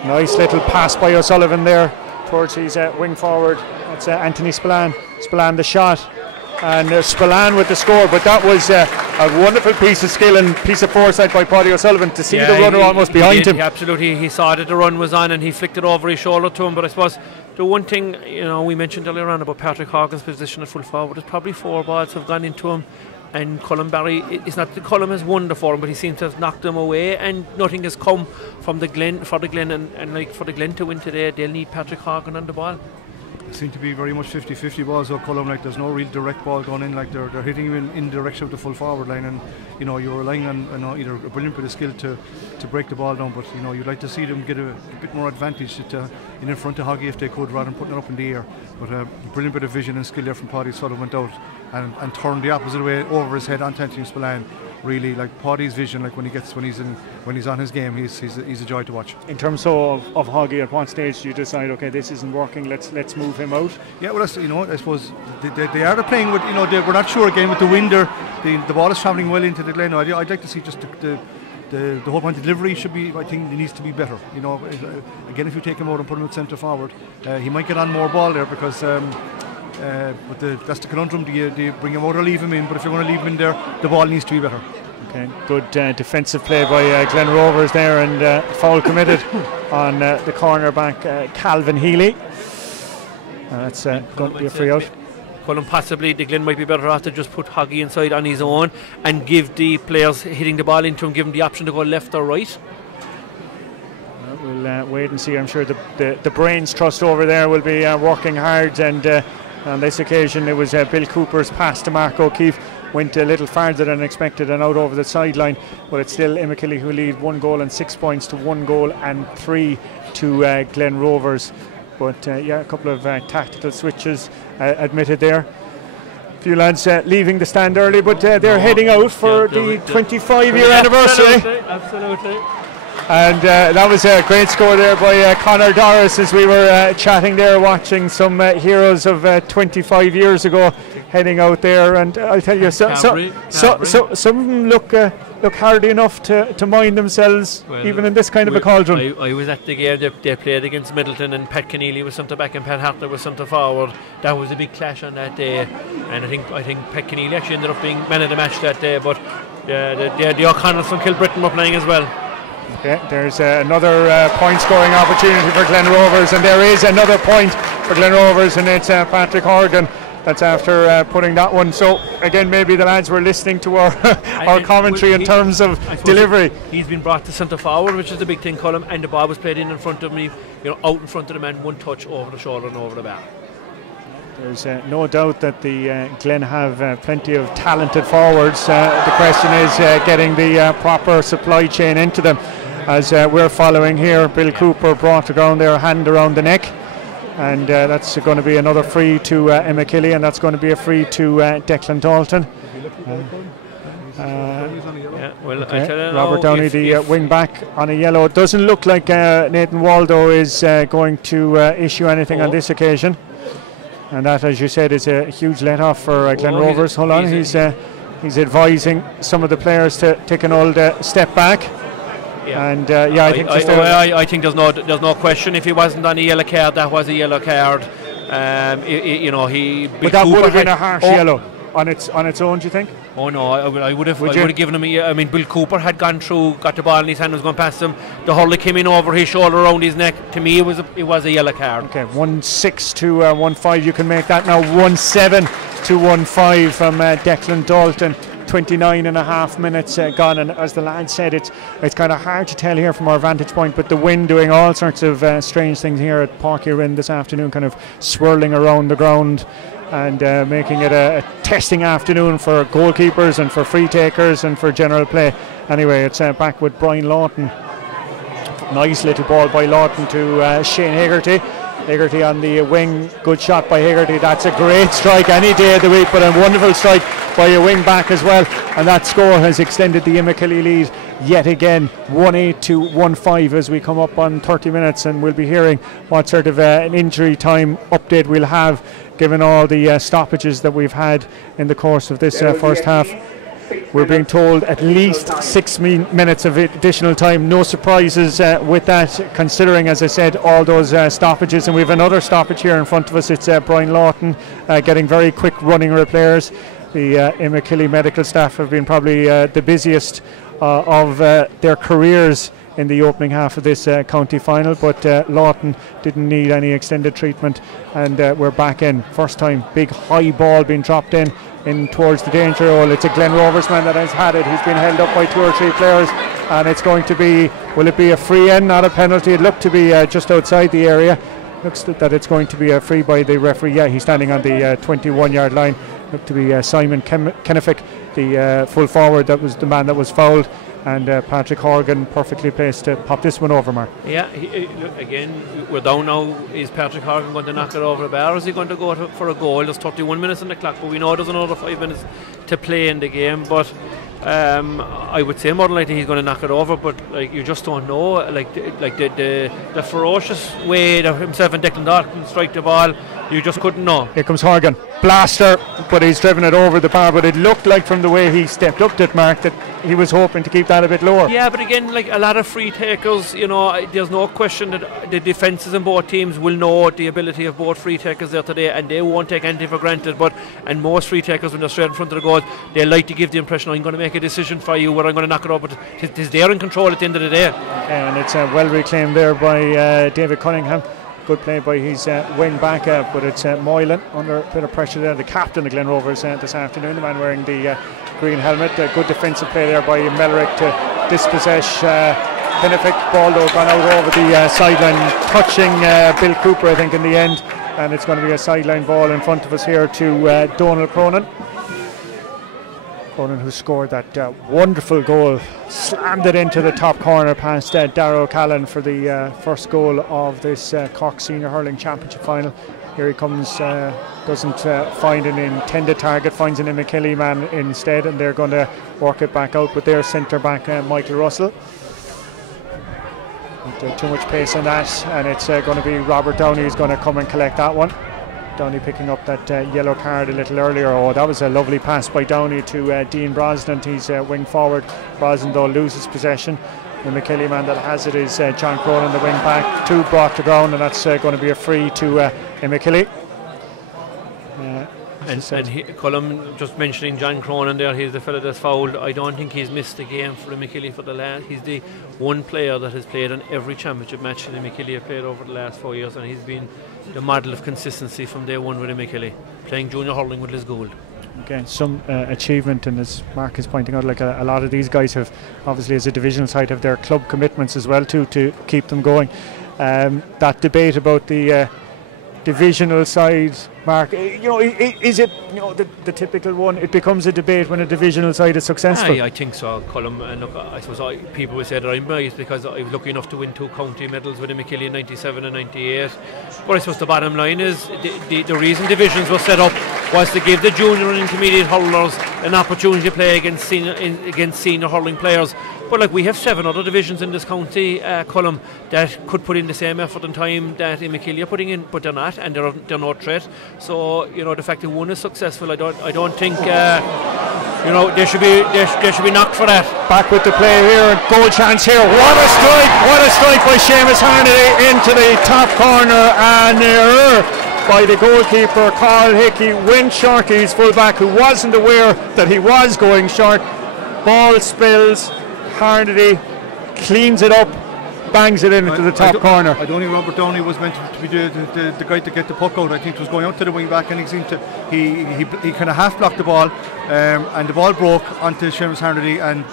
Nice little pass by O'Sullivan there towards his wing forward. That's Anthony Spillane. Spillane the shot, and Spillane with the score. But that was a wonderful piece of skill and piece of foresight by Paddy O'Sullivan to see the runner almost behind him. Absolutely, he saw that the run was on and he flicked it over his shoulder to him. But I suppose the one thing, you know, we mentioned earlier on about Patrick Horgan's position at full forward, there's probably 4 balls have gone into him. And Colm Barry, it's not that Colm has won the for him, but he seems to have knocked them away, and nothing has come from the Glen for the Glen, and like for the Glen to win today, they'll need Patrick Horgan on the ball. It seemed to be very much 50-50 balls. So Colm, like, there's no real direct ball going in. Like they're hitting him in the direction of the full forward line, and you know you're relying on either a brilliant bit of skill to break the ball down. But you know you'd like to see them get a bit more advantage in front of Hoggy if they could, rather than putting it up in the air. But a brilliant bit of vision and skill there from Paddy. Sort of went out and turned the opposite way over his head on Anthony Spillane. Really, like Paddy's vision, like when he's on his game, he's a joy to watch. In terms of Hoggy, at what stage do you decide, okay, this isn't working, let's move him out? Yeah, well, that's, you know, I suppose they are playing with, you know, we're not sure again with the wind. The ball is travelling well into the Glen. I'd like to see just the whole point of delivery should be, I think it needs to be better. You know, again, if you take him out and put him at centre forward, he might get on more ball there because. But that's the conundrum. Do you bring him out or leave him in? But if you want to leave him in there, the ball needs to be better. Okay, good defensive play by Glen Rovers there, and foul committed on the cornerback Calvin Healy. That's going to be a free out. Colm, possibly the Glen might be better off to just put Hoggy inside on his own and give the players hitting the ball into him, give them the option to go left or right. We'll wait and see. I'm sure the brains trust over there will be working hard, and on this occasion it was Bill Cooper's pass to Mark O'Keefe went a little farther than expected and out over the sideline, but it's still Imokilly who lead 1 goal and 6 points to 1 goal and 3 to Glen Rovers. But yeah, a couple of tactical switches admitted there. A few lads leaving the stand early, but they're heading out for the 25-year anniversary. Absolutely. And that was a great score there by Conor Doris as we were chatting there, watching some heroes of 25 years ago heading out there. And I'll tell you, some of them look hardy enough to mind themselves, even in this kind of a cauldron. I was at the game they played against Middleton, and Pat Keneally was centre back and Pat Hartler was centre forward. That was a big clash on that day, and I think Pat Keneally actually ended up being man of the match that day. But the O'Connells from Kilbrittain were playing as well. Okay, there's another point scoring opportunity for Glen Rovers, and there is another point for Glen Rovers, and it's Patrick Horgan that's after putting that one. So again, maybe the lads were listening to our commentary in terms of delivery. He's been brought to centre forward, which is the big thing, Colm, and the ball was played in front of me, out in front of the man, one touch over the shoulder and over the bar. There's no doubt that the Glen have plenty of talented forwards. The question is getting the proper supply chain into them. As we're following here, Bill Cooper brought the ground there, hand around the neck, and that's going to be another free to Imokilly, and that's going to be a free to Declan Dalton. Robert Downey, the wing back, on a yellow. It doesn't look like Nathan Waldo is going to issue anything on this occasion. And that, as you said, is a huge let-off for Glen Rovers. Hold on, he's advising some of the players to take an old step back. Yeah. And I think there's no question. If he wasn't on a yellow card, that was a yellow card. But that would have been a harsh yellow on its own, do you think? Oh no, I would have given him I mean, Bill Cooper had gone through, got the ball in his hand, was going past him. The hurley came in over his shoulder, around his neck. To me, it was a yellow card. Okay, 1-6 to 1-5. You can make that now 1-7 to 1-5 from Declan Dalton. 29 and a half minutes gone, and as the lad said, it's kind of hard to tell here from our vantage point, but the wind doing all sorts of strange things here at Páirc Uí Rinn this afternoon, kind of swirling around the ground and making it a testing afternoon for goalkeepers and for free takers and for general play. Anyway, it's back with Brian Lawton. Nice little ball by Lawton to Shane Hegarty. Hegarty on the wing, good shot by Hegarty. That's a great strike any day of the week, but a wonderful strike by a wing back as well, and that score has extended the Imokilly lead yet again, 1-8 to 1-5 as we come up on 30 minutes, and we'll be hearing what sort of an injury time update we'll have given all the stoppages that we've had in the course of this first half. We're being told at least 6 minutes of additional time. No surprises with that, considering, as I said, all those stoppages. And we have another stoppage here in front of us. It's Brian Lawton getting very quick running players. The Imokilly medical staff have been probably the busiest of their careers in the opening half of this county final, but Lawton didn't need any extended treatment, and we're back in. First time, big high ball being dropped in towards the danger hole. It's a Glen Rovers man that has had it. He's been held up by 2 or 3 players, and it's going to be, will it be a free in, not a penalty? It looked to be just outside the area. Looks that it's going to be a free by the referee. Yeah, he's standing on the 21-yard line. Looked to be Simon Kennefick, the full forward, that was the man that was fouled. And Patrick Horgan perfectly placed to pop this one over, Mark. Yeah, look, again, we're down now. Is Patrick Horgan going to knock it over the bar, or is he going to go for a goal? There's 31 minutes on the clock, but we know there's another 5 minutes to play in the game. But I would say more than likely he's going to knock it over, but like, you just don't know. Like the ferocious way that himself and Declan Dalton strike the ball, you just couldn't know. Here comes Horgan, blaster, but he's driven it over the bar. But it looked like from the way he stepped up to it, Mark, that he was hoping to keep that a bit lower. Yeah, but again, like a lot of free takers, you know, there's no question that the defences in both teams will know the ability of both free takers there today, and they won't take anything for granted. And most free takers, when they're straight in front of the goal, they like to give the impression, I'm going to make a decision for you where I'm going to knock it over. But it's they're in control at the end of the day. And it's well reclaimed there by David Cunningham. Good play by his wing back, but it's Moylan under a bit of pressure there. The captain of Glen Rovers this afternoon, the man wearing the green helmet. Good defensive play there by Mellerick to dispossess Kennefick. Ball though gone out over the sideline, touching Bill Cooper, I think, in the end. And it's going to be a sideline ball in front of us here to Donald Cronin. Cronin, who scored that wonderful goal, slammed it into the top corner past Darrow Callan for the first goal of this Cork Senior Hurling Championship final. Here he comes, doesn't find an intended target, finds an Imokilly man instead, and they're going to work it back out with their centre back, Michael Russell. Not too much pace on that, and it's going to be Robert Downey who's going to come and collect that one. Downey picking up that yellow card a little earlier. Oh, that was a lovely pass by Downey to Dean Brosnan. He's wing forward. Brosnan though loses possession. The Imokilly man that has it is John Cronin, the wing back. 2 brought to ground, and that's going to be a free to Imokilly. And Colm, just mentioning John Cronin there, he's the fella that's fouled. I don't think he's missed a game for Imokilly for the last. He's the one player that has played on every championship match that Imokilly have played over the last 4 years, and he's been the model of consistency from day one with Imokilly, playing junior hurling with his goal. Again, some achievement, and as Mark is pointing out, like a lot of these guys have, obviously as a divisional side, have their club commitments as well too, to keep them going. That debate about the divisional side, Mark, you know, is it, you know, the typical one? It becomes a debate when a divisional side is successful. I think so, Colm. And look, I suppose people will say that I'm biased because I was lucky enough to win 2 county medals with Imokilly in 97 and 98. But I suppose the bottom line is the reason divisions were set up was to give the junior and intermediate hurlers an opportunity to play against senior hurling players. But like, we have 7 other divisions in this county, Colm, that could put in the same effort and time that Imokilly are putting in, but they're not, and they're no threat. So, you know, the fact that one is successful, I don't think you know, they should be knocked for that. Back with the play here, and goal chance here. What a strike by Seamus Harnedy into the top corner, and error by the goalkeeper Carl Hickey. Went short, his fullback, who wasn't aware that he was going short. Ball spills. Harnedy cleans it up, bangs it into the top corner. I don't think Robert Downey was meant to be the guy to get the puck out. I think it was going out to the wing back, and he seemed to he kind of half blocked the ball, and the ball broke onto Seamus Harnedy, and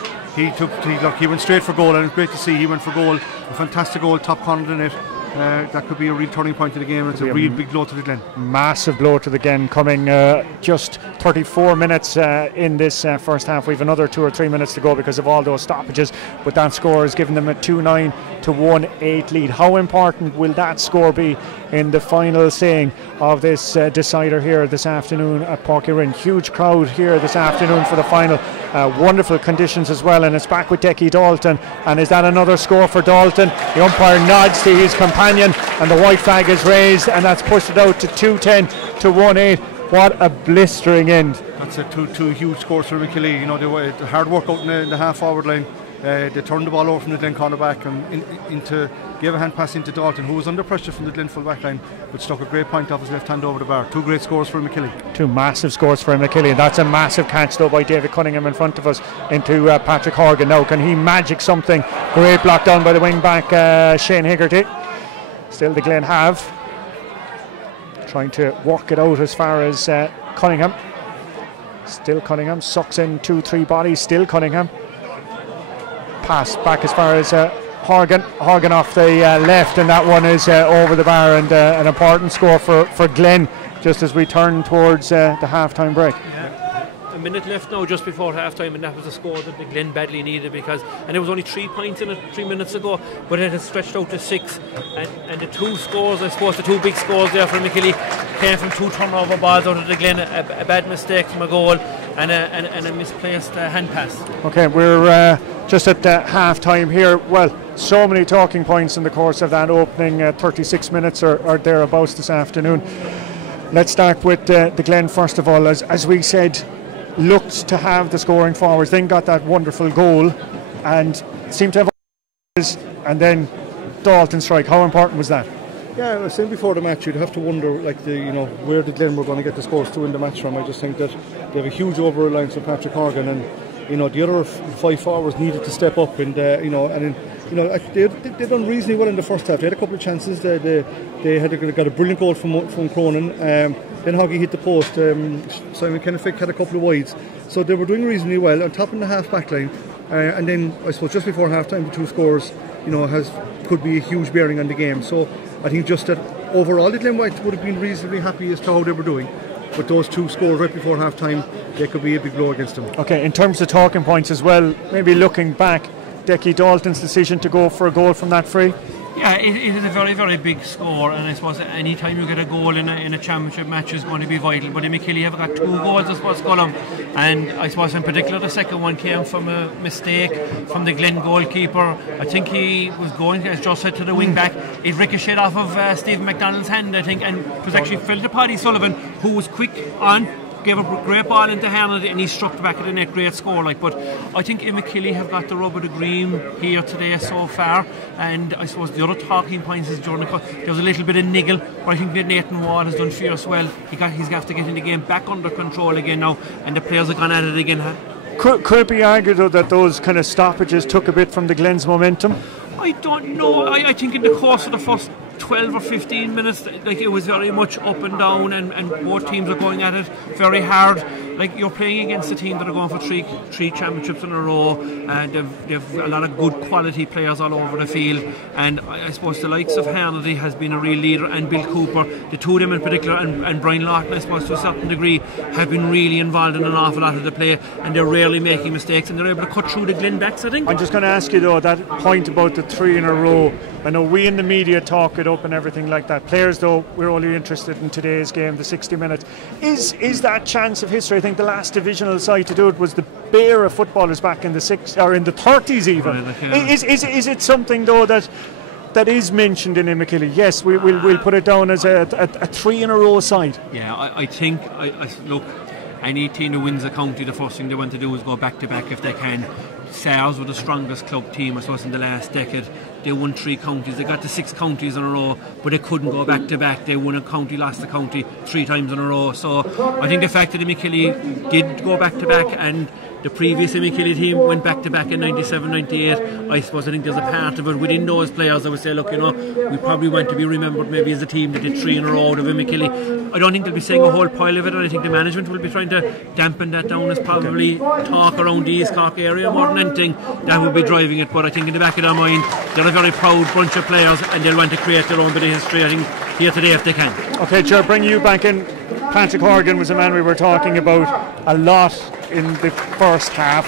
he went straight for goal, and it was great to see he went for goal. A fantastic goal, top corner of the net. That could be a real turning point of the game. It's a real big blow to the Glen. Massive blow to the Glen, coming just 34 minutes in this first half. We have another 2 or 3 minutes to go because of all those stoppages, but that score has given them a 2-9 to 1-8 lead. How important will that score be in the final saying of this decider here this afternoon at Páirc Uí Rinn? Huge crowd here this afternoon for the final. Wonderful conditions as well, and it's back with Decky Dalton. And is that another score for Dalton? The umpire nods to his companion, and the white flag is raised, and that's pushed it out to 2-10 to 1-8. What a blistering end That's two huge scores for Imokilly. You know, they were hard work out in the half forward line. They turned the ball over from the Glen corner back and gave a hand pass into Dalton, who was under pressure from the Glen full back line, but stuck a great point off his left hand over the bar. Two great scores for Imokilly. Two massive scores for Imokilly, and that's a massive catch though by David Cunningham in front of us into Patrick Horgan. Now can he magic something? Great block down by the wing back Shane Higgerty. Still the Glen have trying to work it out as far as Cunningham. Still Cunningham sucks in 2-3 bodies. Still Cunningham. Pass back as far as Horgan off the left, and that one is over the bar, and an important score for Glen just as we turn towards the half-time break. A minute left now just before half-time, and that was a score that the Glen badly needed, and there was only 3 points in it 3 minutes ago, but it has stretched out to 6, and the two scores, I suppose the two big scores there for Imokilly came from 2 turnover balls out of the Glen, a bad mistake from a goal and a misplaced hand pass. Okay, we're just at half-time here. Well, so many talking points in the course of that opening 36 minutes or thereabouts this afternoon. Let's start with the Glen first of all. As we said, looked to have the scoring forwards, then got that wonderful goal and seemed to have, and then Dalton strike. How important was that? Yeah, I was saying before the match, you'd have to wonder, where the Glen were going to get the scores to win the match from. I just think that they have a huge over-reliance on Patrick Horgan, and the other 5 forwards needed to step up, and they done reasonably well in the first half. They had a couple of chances. They got a brilliant goal from Cronin. Then Hoggy hit the post. Simon Kennefick had a couple of wides, so they were doing reasonably well on top in the half back line. And then I suppose just before half time, the 2 scores, could be a huge bearing on the game. So I think just that overall, the Glen White would have been reasonably happy as to how they were doing. But those 2 scores right before half time, they could be a big blow against them. Okay, in terms of talking points as well, maybe looking back, Decky Dalton's decision to go for a goal from that free. Yeah, it is a very, very big score, and I suppose any time you get a goal in a championship match is going to be vital. But Imokilly have got 2 goals, I suppose, Colum, and I suppose in particular the second one came from a mistake from the Glen goalkeeper. I think he was going, as Joe said, to the wing back. It ricocheted off of Stephen McDonald's hand, I think, and it was actually fell to Paddy Sullivan, who was quick on, gave a great ball into Hernady, and he struck the back of the net. Great score, but I think Imokilly have got the rub of the green here today so far, and I suppose the other talking points is during there was a little bit of niggle, but I think that Nathan Ward has done fierce well. He's got to get in the game back under control again now, and the players have gone at it again. Could it be argued though that those kind of stoppages took a bit from the Glen's momentum? I don't know. I think in the course of the first 12 or 15 minutes, it was very much up and down, and both teams are going at it very hard. You're playing against a team that are going for three championships in a row, and they've a lot of good quality players all over the field, and I suppose the likes of Hernady has been a real leader, and Bill Cooper, the two of them in particular, and Brian Lawton, I suppose to a certain degree, have been really involved in an awful lot of the play, and they're rarely making mistakes, and they're able to cut through the Glen backs, I think. I'm just going to ask you though, that point about the 3 in a row, I know we in the media talk it up and everything like that. Players though, we're only interested in today's game, the 60 minutes. Is that chance of history? I think the last divisional side to do it was the Bear of footballers back in the 60s or in the 30s even. Is it something though that is mentioned in Imokilly? Yes, we'll put it down as a 3 in a row side. Yeah, I think look, any team that wins a county, the first thing they want to do is go back to back if they can. Sars were the strongest club team, I suppose, in the last decade. They won 3 counties. They got to 6 counties in a row, but they couldn't go back to back. They won a county, lost a county 3 times in a row. So I think the fact that Imokilly did go back to back, and the previous Imokilly team went back to back in 97, 98, I think there's a part of it within those players that would say, look, we probably want to be remembered maybe as a team that did 3 in a row out of Imokilly. I don't think they'll be saying a whole pile of it, and I think the management will be trying to dampen that down as probably talk around the East Cork area more than anything that will be driving it. But I think in the back of their mind, they're a very proud bunch of players, and they'll want to create their own bit of history, I think, here today if they can. Okay, Ger, bring you back in. Patrick Horgan was a man we were talking about a lot in the first half.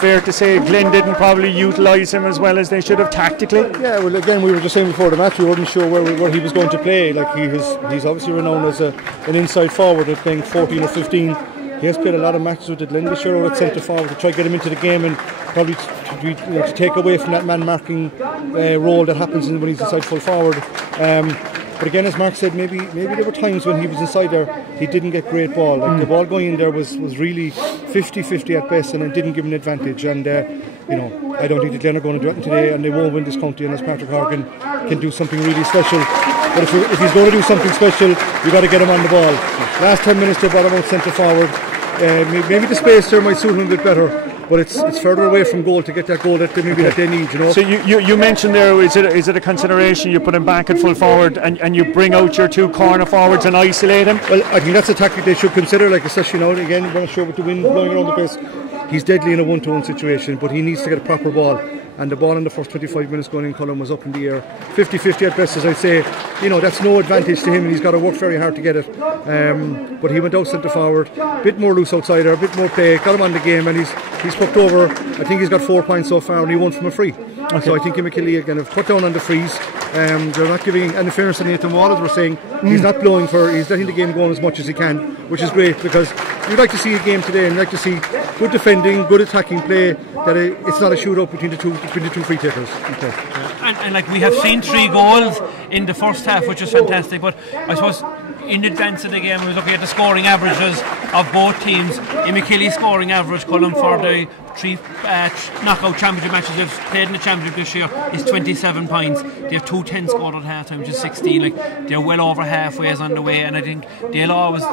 Fair to say Glen didn't probably utilise him as well as they should have tactically. Yeah, well, again, we were just saying before the match, we weren't sure where he was going to play. He's obviously renowned as an inside forward at playing 14 or 15. He has played a lot of matches with the Glen this year at centre forward to try to get him into the game, and probably to take away from that man marking role that happens when he's inside full forward. But again, as Mark said, maybe there were times when he was inside there, he didn't get great ball. Like the ball going in there was really 50-50 at best, and it didn't give him an advantage. And I don't think the Glen are going to do it today, and they won't win this county unless Patrick Horgan can do something really special. But if he's going to do something special, you got to get him on the ball. Last 10 minutes they brought him out centre forward. Maybe the space there might suit him a bit better. But it's further away from goal to get that goal that they need, So you mentioned there, is it a consideration you put him back at full forward and you bring out your two corner forwards and isolate him? Well, I think that's a tactic they should consider, like especially now again, you're not sure with the wind blowing around the place. He's deadly in a one-to-one situation, but he needs to get a proper ball. And the ball in the first 25 minutes going in Cullen was up in the air. 50-50 at best, as I say. That's no advantage to him, and he's got to work very hard to get it. But he went out centre forward, a bit more loose outsider, a bit more play, got him on the game, and he's fucked over. I think he's got 4 points so far, and he won from a free. Okay. So I think Imokilly again have cut down on the frees. They're not giving, and in fairness to Nathan Wall, as we're saying, he's not blowing he's letting the game go on as much as he can, which is great, because you'd like to see a game today and you'd like to see good defending, good attacking play, that it's not a shootout between the two free takers. Okay. And like we have seen 3 goals in the first half, which is fantastic, but I suppose in advance of the game we were looking at the scoring averages of both teams. Imokilly scoring average, Cullen, for the 3 knockout championship matches they've played in the championship this year is 27 points. They have 2-10 scored at half time, which is 16. Like they're well over halfway on the way, and I think they're always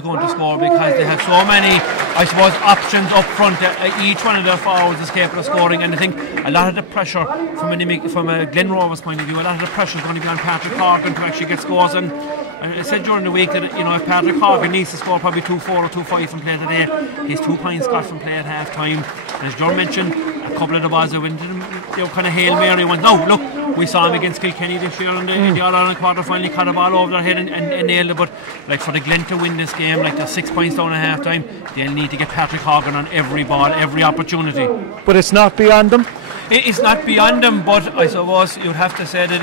going to score because they have so many, I suppose, options up front. Each one of their forwards is capable of scoring, and I think a lot of the pressure from a Glen Rovers point of view, a lot of the pressure is going to be on Patrick Horgan to actually get scores. And I said during the week that if Patrick Horgan needs to score probably 2-4 or 2-5 from play today, he's 2 points got from play at half time. And as John mentioned, a couple of the balls that went to them, they were kind of Hail Mary ones. No, look, we saw him against Kilkenny this year in the All-Ireland quarter final. He caught a ball over their head and nailed it. But like for the Glen to win this game, like they're 6 points down at half time, they'll need to get Patrick Horgan on every ball, every opportunity. But it's not beyond them? It's not beyond them, but I suppose you'd have to say that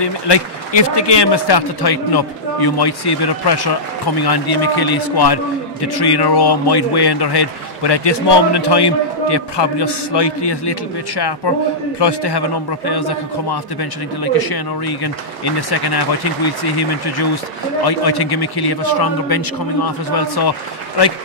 if the game has started to tighten up, you might see a bit of pressure coming on the Imokilly squad. The 3 in a row might weigh in their head, but at this moment in time they're probably a little bit sharper, plus they have a number of players that can come off the bench. I think like a Shane O'Regan in the second half, I think we'll see him introduced. I think Imokilly have a stronger bench coming off as well, so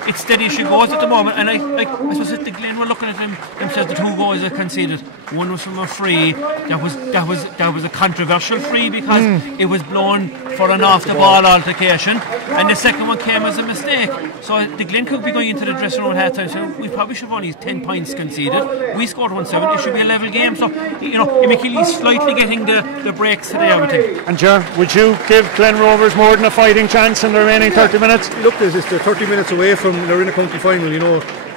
it's steady as she goes at the moment. And I suppose if the Glen were looking at themselves, the 2 goals they conceded, one was from a free that was a controversial free because it was blown for an off the ball altercation, and the second one came as a mistake. So the Glen could be going into the dressing room at half time, so we probably should have only 10 points conceded. We scored 1-7, it should be a level game. So Imokilly's slightly getting the breaks today, I would think. And Ger, would you give Glen Rovers more than a fighting chance in the remaining 30 minutes? Look, they're 30 minutes away from, they're in a county final,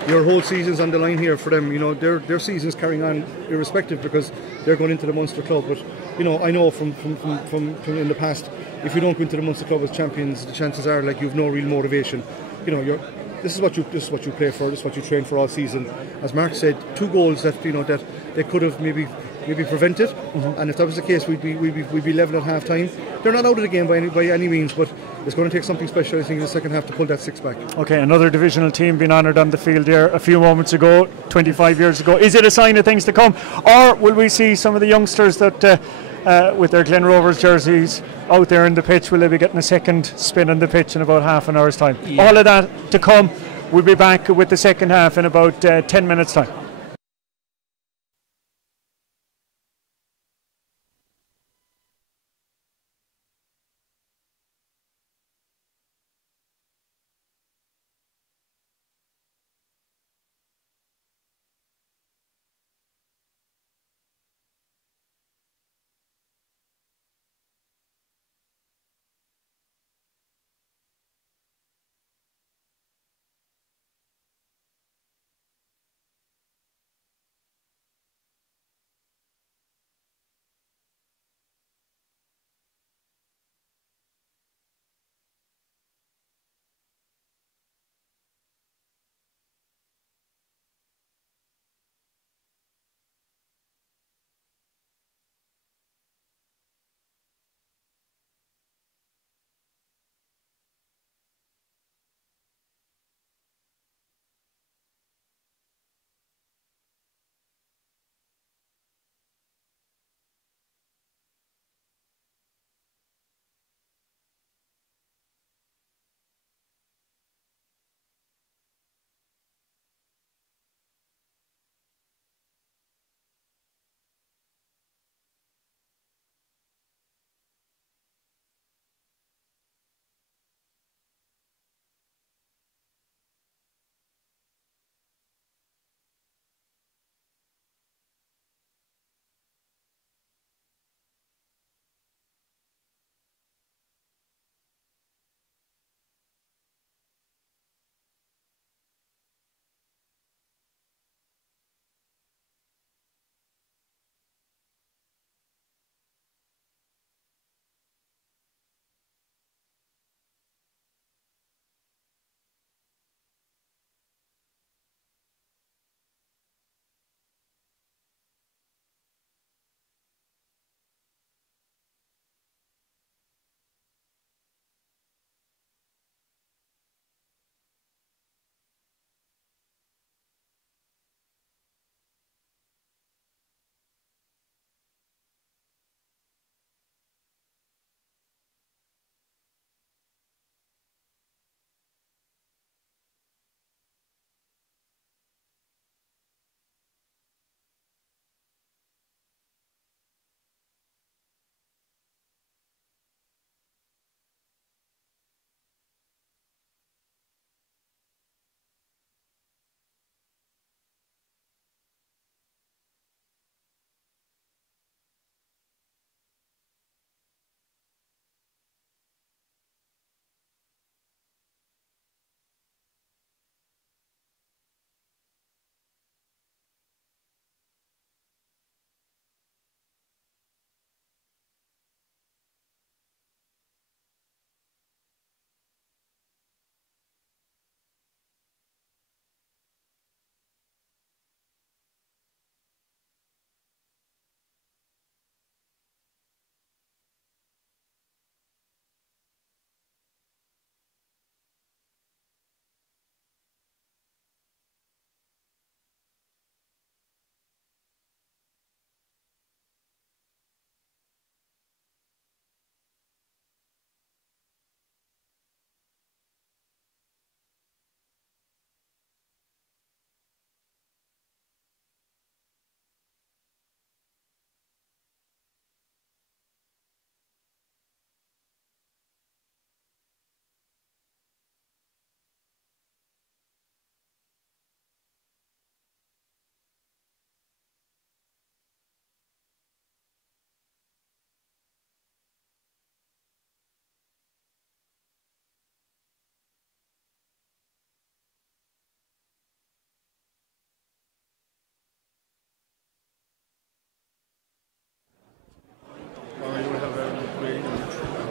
your whole season's on the line here for them. Their season's carrying on irrespective because they're going into the Munster Club. But I know from in the past, if you don't go into the Munster Club as champions, the chances are like you've no real motivation. This is what you play for. This is what you train for all season. As Mark said, 2 goals that that they could have maybe prevented. And if that was the case, we'd be level at half time. They're not out of the game by any means, but it's going to take something special, I think, in the second half to pull that 6 back. Okay, another divisional team being honoured on the field there a few moments ago, 25 years ago. Is it a sign of things to come, or will we see some of the youngsters that with their Glen Rovers jerseys out there in the pitch, will they be getting a second spin on the pitch in about half an hour's time? Yeah. All of that to come. We'll be back with the second half in about 10 minutes time.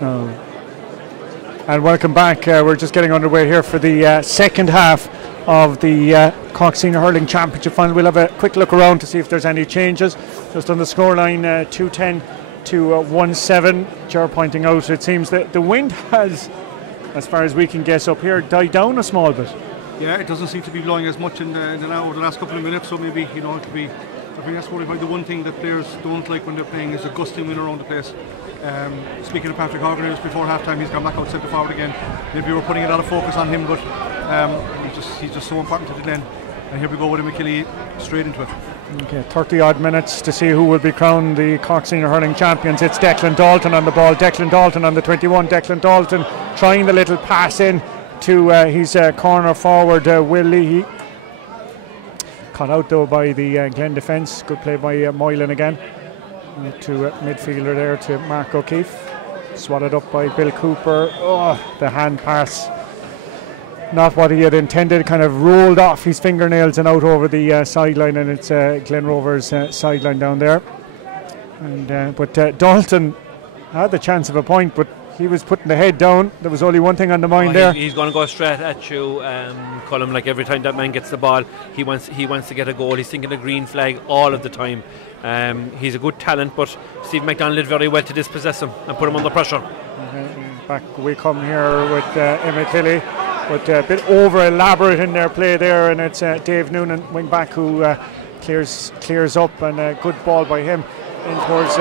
No. And welcome back. We're just getting underway here for the second half of the Cork Senior Hurling Championship final. We'll have a quick look around to see if there's any changes. Just on the scoreline, 2-10 to 1-7. Ger pointing out it seems that the wind has, as far as we can guess up here, died down a small bit. Yeah, it doesn't seem to be blowing as much in the last couple of minutes, so maybe, you know, it could be. I think that's probably the one thing that players don't like when they're playing is a gusting wind around the place. Speaking of Patrick Horgan, just before half time he's gone back out centre forward again. Maybe we're putting a lot of focus on him, but he's just so important to the Glen. And here we go with Imokilly straight into it. Okay, 30 odd minutes to see who will be crowned the Cork Senior Hurling Champions. It's Declan Dalton on the ball. Declan Dalton on the 21. Declan Dalton trying the little pass in to his corner forward, Will Leahy. Caught out though by the Glen defence. Good play by Moylan again. To midfielder there to Mark O'Keefe. Swatted up by Bill Cooper. Oh, the hand pass. Not what he had intended. Kind of rolled off his fingernails and out over the sideline, and it's Glen Rovers sideline down there. And but Dalton had the chance of a point, but he was putting the head down. There was only one thing on the mind there. He's going to go straight at you, Colm. Like every time that man gets the ball, he wants to get a goal. He's thinking a green flag all of the time. He's a good talent, but Steve McDonald did very well to dispossess him and put him under pressure. Back we come here with Imokilly, but a bit over elaborate in their play there, and it's Dave Noonan, wing back, who clears up, and a good ball by him in towards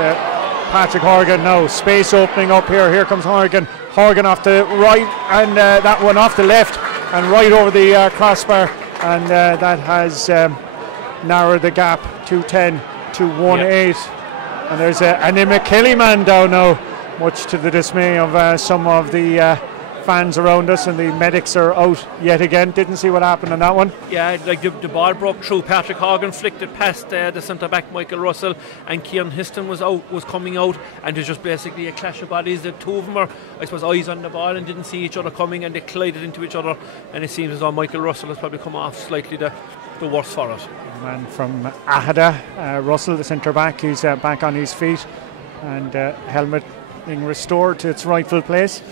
Patrick Horgan. Now space opening up here. Here comes Horgan. Horgan off the right, and that one off the left, and right over the crossbar, and that has narrowed the gap. 2-10 to 1-8, yep. And there's an Imokilly man down now, much to the dismay of some of the fans around us, and the medics are out yet again. Didn't see what happened on that one. Yeah, like the ball broke through. Patrick Horgan flicked it past the centre back Michael Russell, and Kieran Histon was coming out, and there's just basically a clash of bodies. The two of them are, I suppose, eyes on the ball and didn't see each other coming, and they collided into each other, and it seems as though Michael Russell has probably come off slightly the worse for it. Man from Ahada, Russell, the centre back, he's back on his feet, and helmet being restored to its rightful place.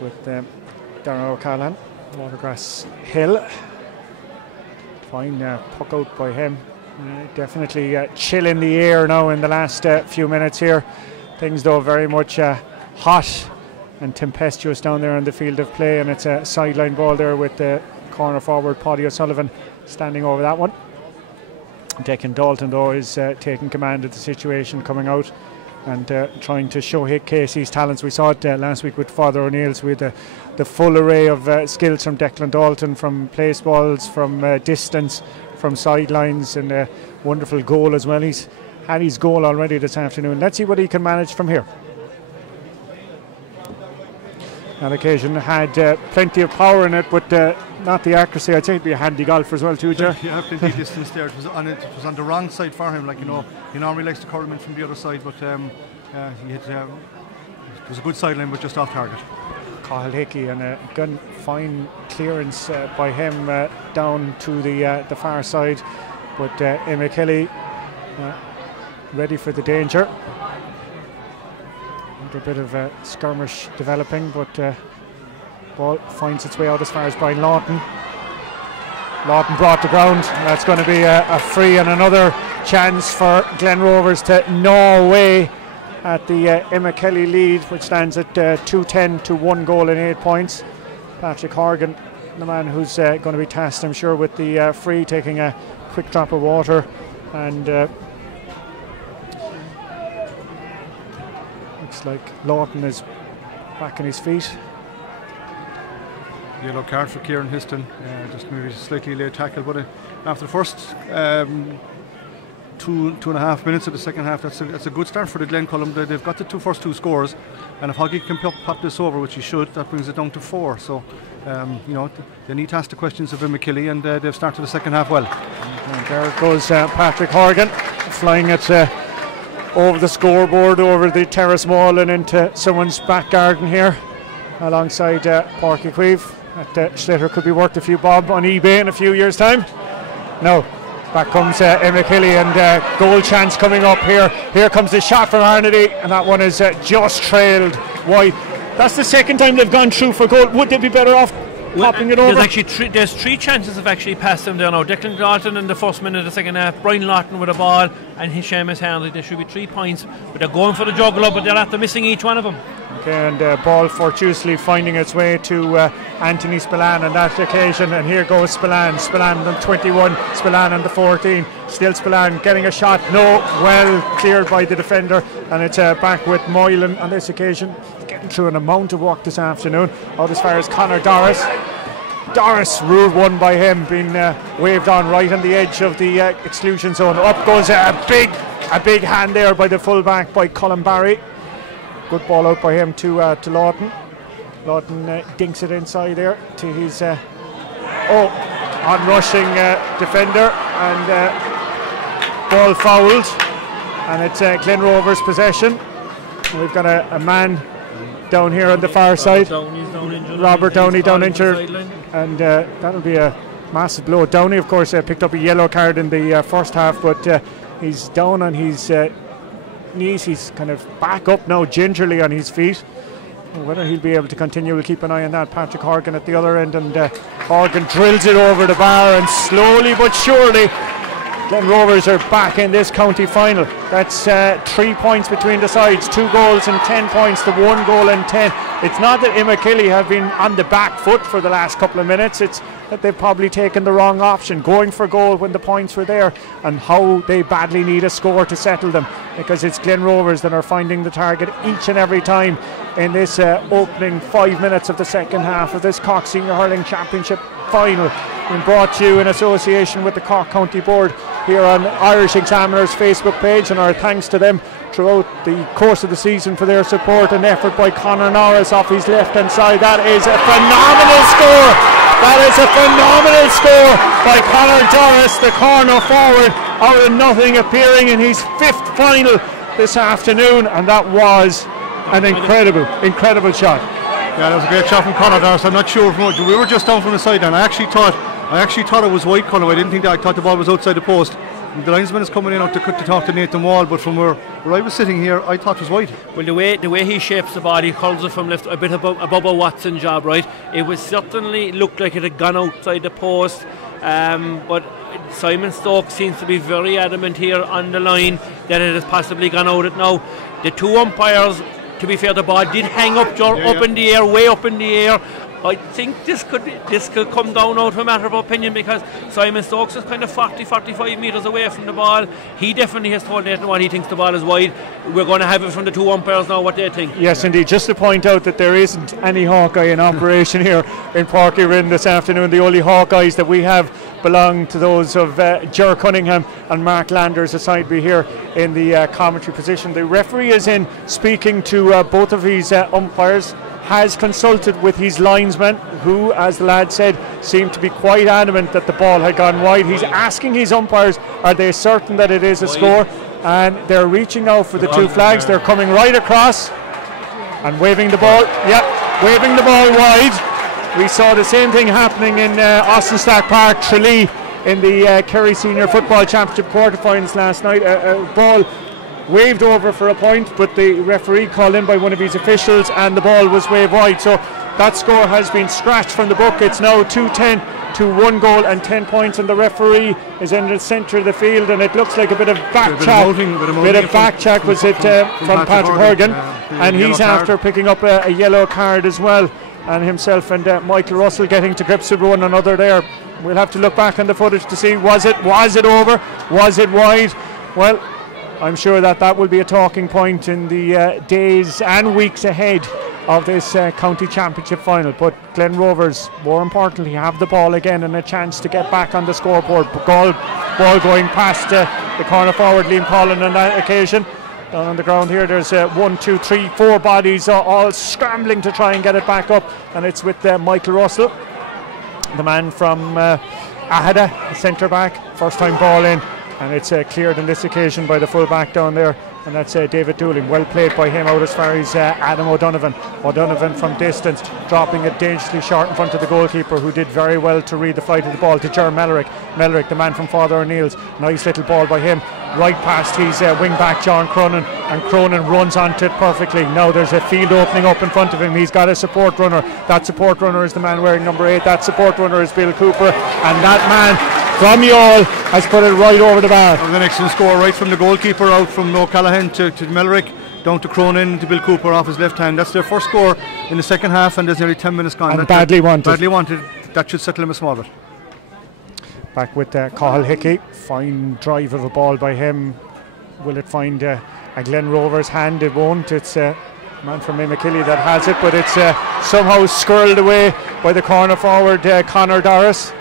With Darren O'Callaghan, Watergrass Hill. Fine puck out by him. Definitely chill in the air now in the last few minutes here. Things though very much hot and tempestuous down there on the field of play, and it's a sideline ball there with the corner forward Paddy O'Sullivan standing over that one. Declan Dalton though is taking command of the situation, coming out and trying to showcase his talents. We saw it last week with Father O'Neill's, with the full array of skills from Declan Dalton, from place balls, from distance, from sidelines, and a wonderful goal as well. He's had his goal already this afternoon. Let's see what he can manage from here. That occasion had plenty of power in it, but not the accuracy. I'd say it'd be a handy golfer as well too, Ger. Yeah, plenty of distance there. It was on the wrong side for him. Like, you know, he normally likes to curl him in from the other side, but he had it was a good sideline, but just off target. Cathal Hickey, and a good fine clearance by him down to the far side, but Imokilly ready for the danger. A bit of a skirmish developing, but ball finds its way out as far as Brian Lawton. Lawton brought to ground. That's going to be a free, and another chance for Glen Rovers to gnaw away at the Imokilly lead, which stands at 2-10 to 1 goal and 8 points. Patrick Horgan, the man who's going to be tasked, I'm sure, with the free, taking a quick drop of water, and looks like Lawton is back on his feet. Yellow card for Kieran Histon, just maybe slightly late tackle, but after the first 2.5 minutes of the second half, that's a good start for the Glen column. They've got the first two scores, and if Hoggy can pop this over, which he should, that brings it down to 4. So you know, they need to ask the questions of Imokilly, and they've started the second half well. And there goes Patrick Horgan, flying it over the scoreboard, over the terrace wall, and into someone's back garden here, alongside Páirc Uí Chaoimh. That Schlitter could be worth a few bob on eBay in a few years' time. No, Back comes Imokilly, and goal chance coming up here. Here comes the shot from Arnady, and that one is just trailed wide. That's the second time they've gone through for goal. Would they be better off popping it over? There's three chances of actually passed them there now. Declan Dalton in the first minute of the second half, Brian Lawton with a ball, and Seamus Harley. There should be 3 points, but they're going for the juggler, but they're after missing each one of them. Okay, and ball fortuitously finding its way to Anthony Spillane on that occasion, and here goes Spillane on 21, Spillane on the 14, still Spillane getting a shot, no, well cleared by the defender, and it's back with Moylan on this occasion, getting through an amount of work this afternoon, out as far as Conor Doris, ruled one by him, being waved on right on the edge of the exclusion zone. Up goes a big hand there by the fullback, by Colin Barry. Good ball out by him to Lawton. Lawton dinks it inside there to his on-rushing defender, and ball fouled, and it's Glen Rovers possession. We've got a man down here on the far side. Robert Downey down injured, and that'll be a massive blow. Downey, of course, picked up a yellow card in the first half, but he's down on his knees. He's kind of back up now gingerly on his feet. Whether he'll be able to continue, we'll keep an eye on that. Patrick Horgan at the other end, and Horgan drills it over the bar, and slowly but surely Glen Rovers are back in this county final. That's 3 points between the sides, 2 goals and 10 points to 1 goal and 10. It's not that Imokilly have been on the back foot for the last couple of minutes, it's that they've probably taken the wrong option, going for goal when the points were there, and how they badly need a score to settle them, because it's Glen Rovers that are finding the target each and every time in this opening 5 minutes of the second half of this Cork Senior Hurling Championship final, being brought to you in association with the Cork County Board here on Irish Examiner's Facebook page, and our thanks to them throughout the course of the season for their support and effort by Conor Norris off his left hand side. That is a phenomenal score. That is a phenomenal score by Conor Norris, the corner forward, out of nothing, appearing in his 5th final this afternoon, and that was an incredible shot. Yeah, that was a great shot from Conor Doris. I'm not sure we were just down from the side, and I actually thought it was white colour. I didn't think that. I thought the ball was outside the post. The linesman is coming in out to talk to Nathan Wall, but from where I was sitting here, I thought it was white. Well, the way he shapes the body, curls it from left, a bit above a Bubba Watson job, right? It was certainly looked like it had gone outside the post, but Simon Stokes seems to be very adamant here on the line that it has possibly gone out it now. The 2 umpires, to be fair, the ball did hang up in the air, way up in the air. I think this could come down out of a matter of opinion, because Simon Stokes is kind of 40-45 metres away from the ball. He definitely has told Nathan what he thinks the ball is wide. We're going to have it from the 2 umpires now, what they think. Yes, indeed. Just to point out that there isn't any Hawkeye in operation here in Páirc Uí Rinn this afternoon. The only Hawkeyes that we have belong to those of Ger Cunningham and Mark Landers aside me here in the commentary position. The referee is in speaking to both of his umpires, has consulted with his linesman, who, as the lad said, seemed to be quite adamant that the ball had gone wide. He's asking his umpires, are they certain that it is a score? And they're reaching now for the 2 flags. They're coming right across and waving the ball. Yep, waving the ball wide. We saw the same thing happening in Austin Stack Park, Tralee, in the Kerry Senior Football Championship quarterfinals last night. A ball waved over for a point, but the referee called in by one of his officials, and the ball was waved wide. So that score has been scratched from the book. It's now 2-10 to 1 goal and 10 points, and the referee is in the centre of the field, and it looks like a bit of back chat was it from Patrick Horgan, and he's after picking up a yellow card as well, and himself and Michael Russell getting to grips with one another there. We'll have to look back on the footage to see, was it over, was it wide? Well, I'm sure that will be a talking point in the days and weeks ahead of this county championship final. But Glen Rovers, more importantly, have the ball again and a chance to get back on the scoreboard. Ball going past the corner forward, Liam Collin, on that occasion. Down on the ground here, there's 1, 2, 3, 4 bodies all scrambling to try and get it back up, and it's with Michael Russell, the man from Ahada, centre back. First time ball in, and it's cleared on this occasion by the full back down there and that's David Dooling. Well played by him out as far as Adam O'Donovan. O'Donovan from distance, dropping it dangerously short in front of the goalkeeper, who did very well to read the flight of the ball to Ger Mellerick. Mellerick, the man from Father O'Neill's. Nice little ball by him, right past his wing back John Cronin, and Cronin runs onto it perfectly. Now there's a field opening up in front of him. He's got a support runner. That support runner is the man wearing number 8. That support runner is Bill Cooper, and that man from Youghal has put it right over the bar. An excellent score right from the goalkeeper out from O'Callaghan to Mellerick, down to Cronin to Bill Cooper off his left hand. That's their first score in the second half, and there's nearly 10 minutes gone. And badly wanted. Badly wanted. That should settle him a small bit. Back with Cathal Hickey. Fine drive of a ball by him. Will it find a Glen Rovers hand? It won't. It's a man from Imokilly that has it, but it's somehow squirreled away by the corner forward Conor Doris.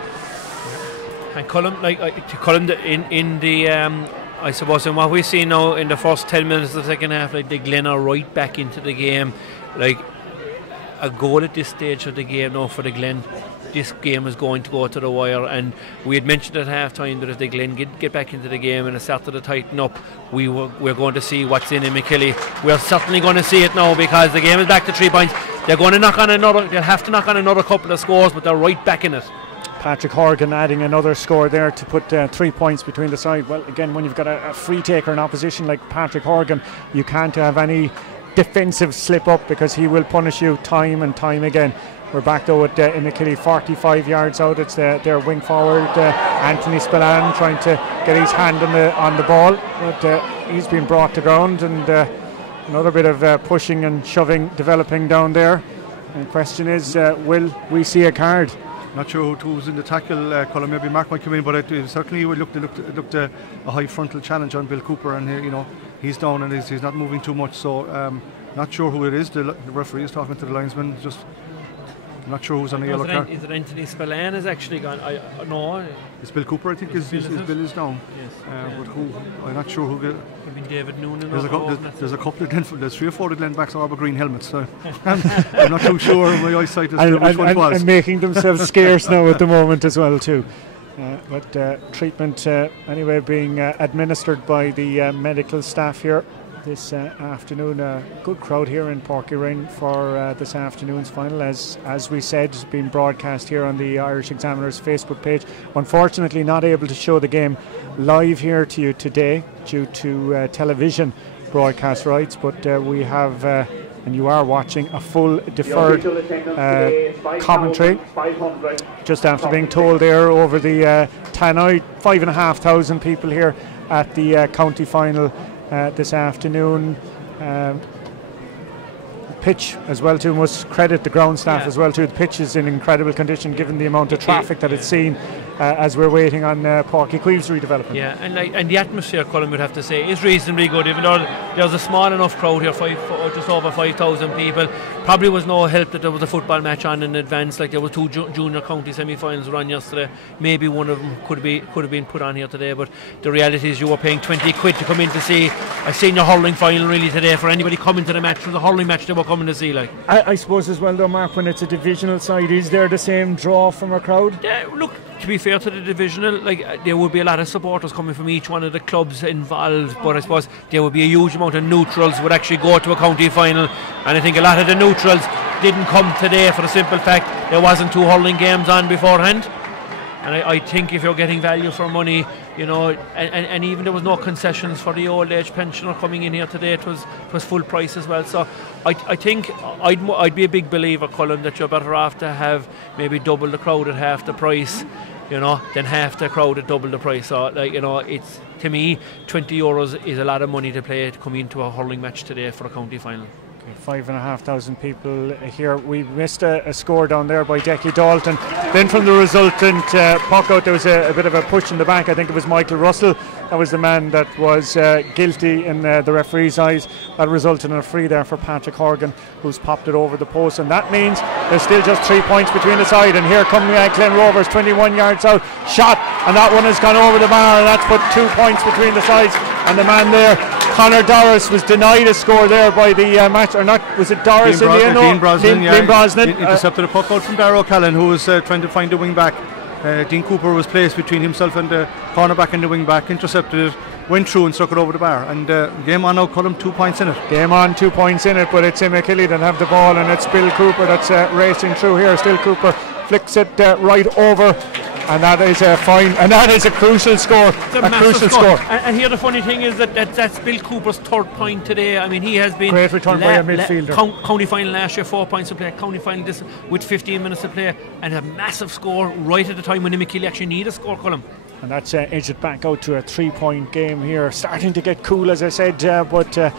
And Cullen in the I suppose in what we see now in the first 10 minutes of the second half, like the Glen are right back into the game. Like a goal at this stage of the game now for the Glen, this game is going to go to the wire, and we had mentioned at half time that if the Glen get back into the game and it started to tighten up, we're going to see what's in Imokilly. We're certainly going to see it now, because the game is back to 3 points. They'll have to knock on another couple of scores, but they're right back in it. Patrick Horgan adding another score there to put 3 points between the side. Well, again, when you've got a free taker in opposition like Patrick Horgan, you can't have any defensive slip up, because he will punish you time and time again. We're back though at Imokilly, 45 yards out. It's their wing forward Anthony Spillane trying to get his hand on the ball, but he's been brought to ground, and another bit of pushing and shoving developing down there. And the question is, will we see a card? Not sure who was in the tackle, Colin. Maybe Mark might come in, but it certainly looked a high frontal challenge on Bill Cooper, and he's down and he's not moving too much. So not sure who it is. The referee is talking to the linesman. Just not sure who's on the yellow card. Is it Anthony Spillane has actually gone? No. It's Bill Cooper, I think. His Bill is down. Yes. But who? I'm not sure who. Maybe David Noonan. There's a couple of Glen, there's 3 or 4 of Glen backs are green helmets. So I'm not too sure. My eyesight is which one it was. And making themselves scarce now at the moment as well too. But treatment anyway being administered by the medical staff here this afternoon. A good crowd here in Porkyreen for this afternoon's final, as we said, it's been broadcast here on the Irish Examiner's Facebook page. Unfortunately not able to show the game live here to you today due to television broadcast rights, but we have and you are watching a full deferred commentary just after being told there over the Tannoy. 5,500 people here at the county final this afternoon. Pitch as well too, must credit the ground staff as well too. The pitch is in incredible condition given the amount of traffic that it's seen as we're waiting on Páirc Uí Chaoimh's redevelopment. Yeah, and the atmosphere, Colin, would have to say, is reasonably good, even though there's a small enough crowd here, just over 5,000 people. Probably was no help that there was a football match on in advance, like there were 2 junior county semi-finals run yesterday. Maybe one of them could have been put on here today, but the reality is you were paying 20 quid to come in to see a senior hurling final really today. For anybody coming to the match, for the hurling match they were coming to see. Like I suppose as well though, Mark, when it's a divisional side, is there the same draw from a crowd? Look, to be fair to the divisional, like there would be a lot of supporters coming from each one of the clubs involved, but I suppose there would be a huge amount of neutrals would actually go to a county final, and I think a lot of the neutrals didn't come today for the simple fact there wasn't 2 hurling games on beforehand. And I think if you're getting value for money, and even there was no concessions for the old age pensioner coming in here today, it was full price as well. So I think I'd be a big believer, Colin, that you're better off to have maybe double the crowd at half the price, than half the crowd at double the price. So it's, to me, €20 is a lot of money to come into a hurling match today for a county final. 5,500 people here. We missed a score down there by Decky Dalton. Then from the resultant puck out, there was a bit of a push in the back. I think it was Michael Russell. That was the man that was guilty in the referee's eyes. That resulted in a free there for Patrick Horgan, who's popped it over the post. And that means there's still just 3 points between the side. And here come Glen Rovers, 21 yards out. Shot, and that one has gone over the bar. And that's put 2 points between the sides. And the man there, Conor Doris, was denied a score there by the match, or not? Was it Doris in the end? Dean Brosnan, Dean Brosnan intercepted a puck out from Darragh O'Callaghan, who was trying to find a wing back. Dean Cooper was placed between himself and the cornerback and the wing back, intercepted it, went through and stuck it over the bar. And game on now, Colm, 2 points in it. Game on, 2 points in it, but it's Imokilly that have the ball, and it's Bill Cooper that's racing through here. Still Cooper flicks it right over. And that is a fine, and that is a crucial score. A crucial score. And here the funny thing is that's Bill Cooper's 3rd point today. I mean, he has been great return by a midfielder. County final last year, 4 points to play. County final this with 15 minutes to play, and a massive score right at the time when Imokilly actually need a score, Colm. And that's edged it back out to a 3-point game here. Starting to get cool, as I said, but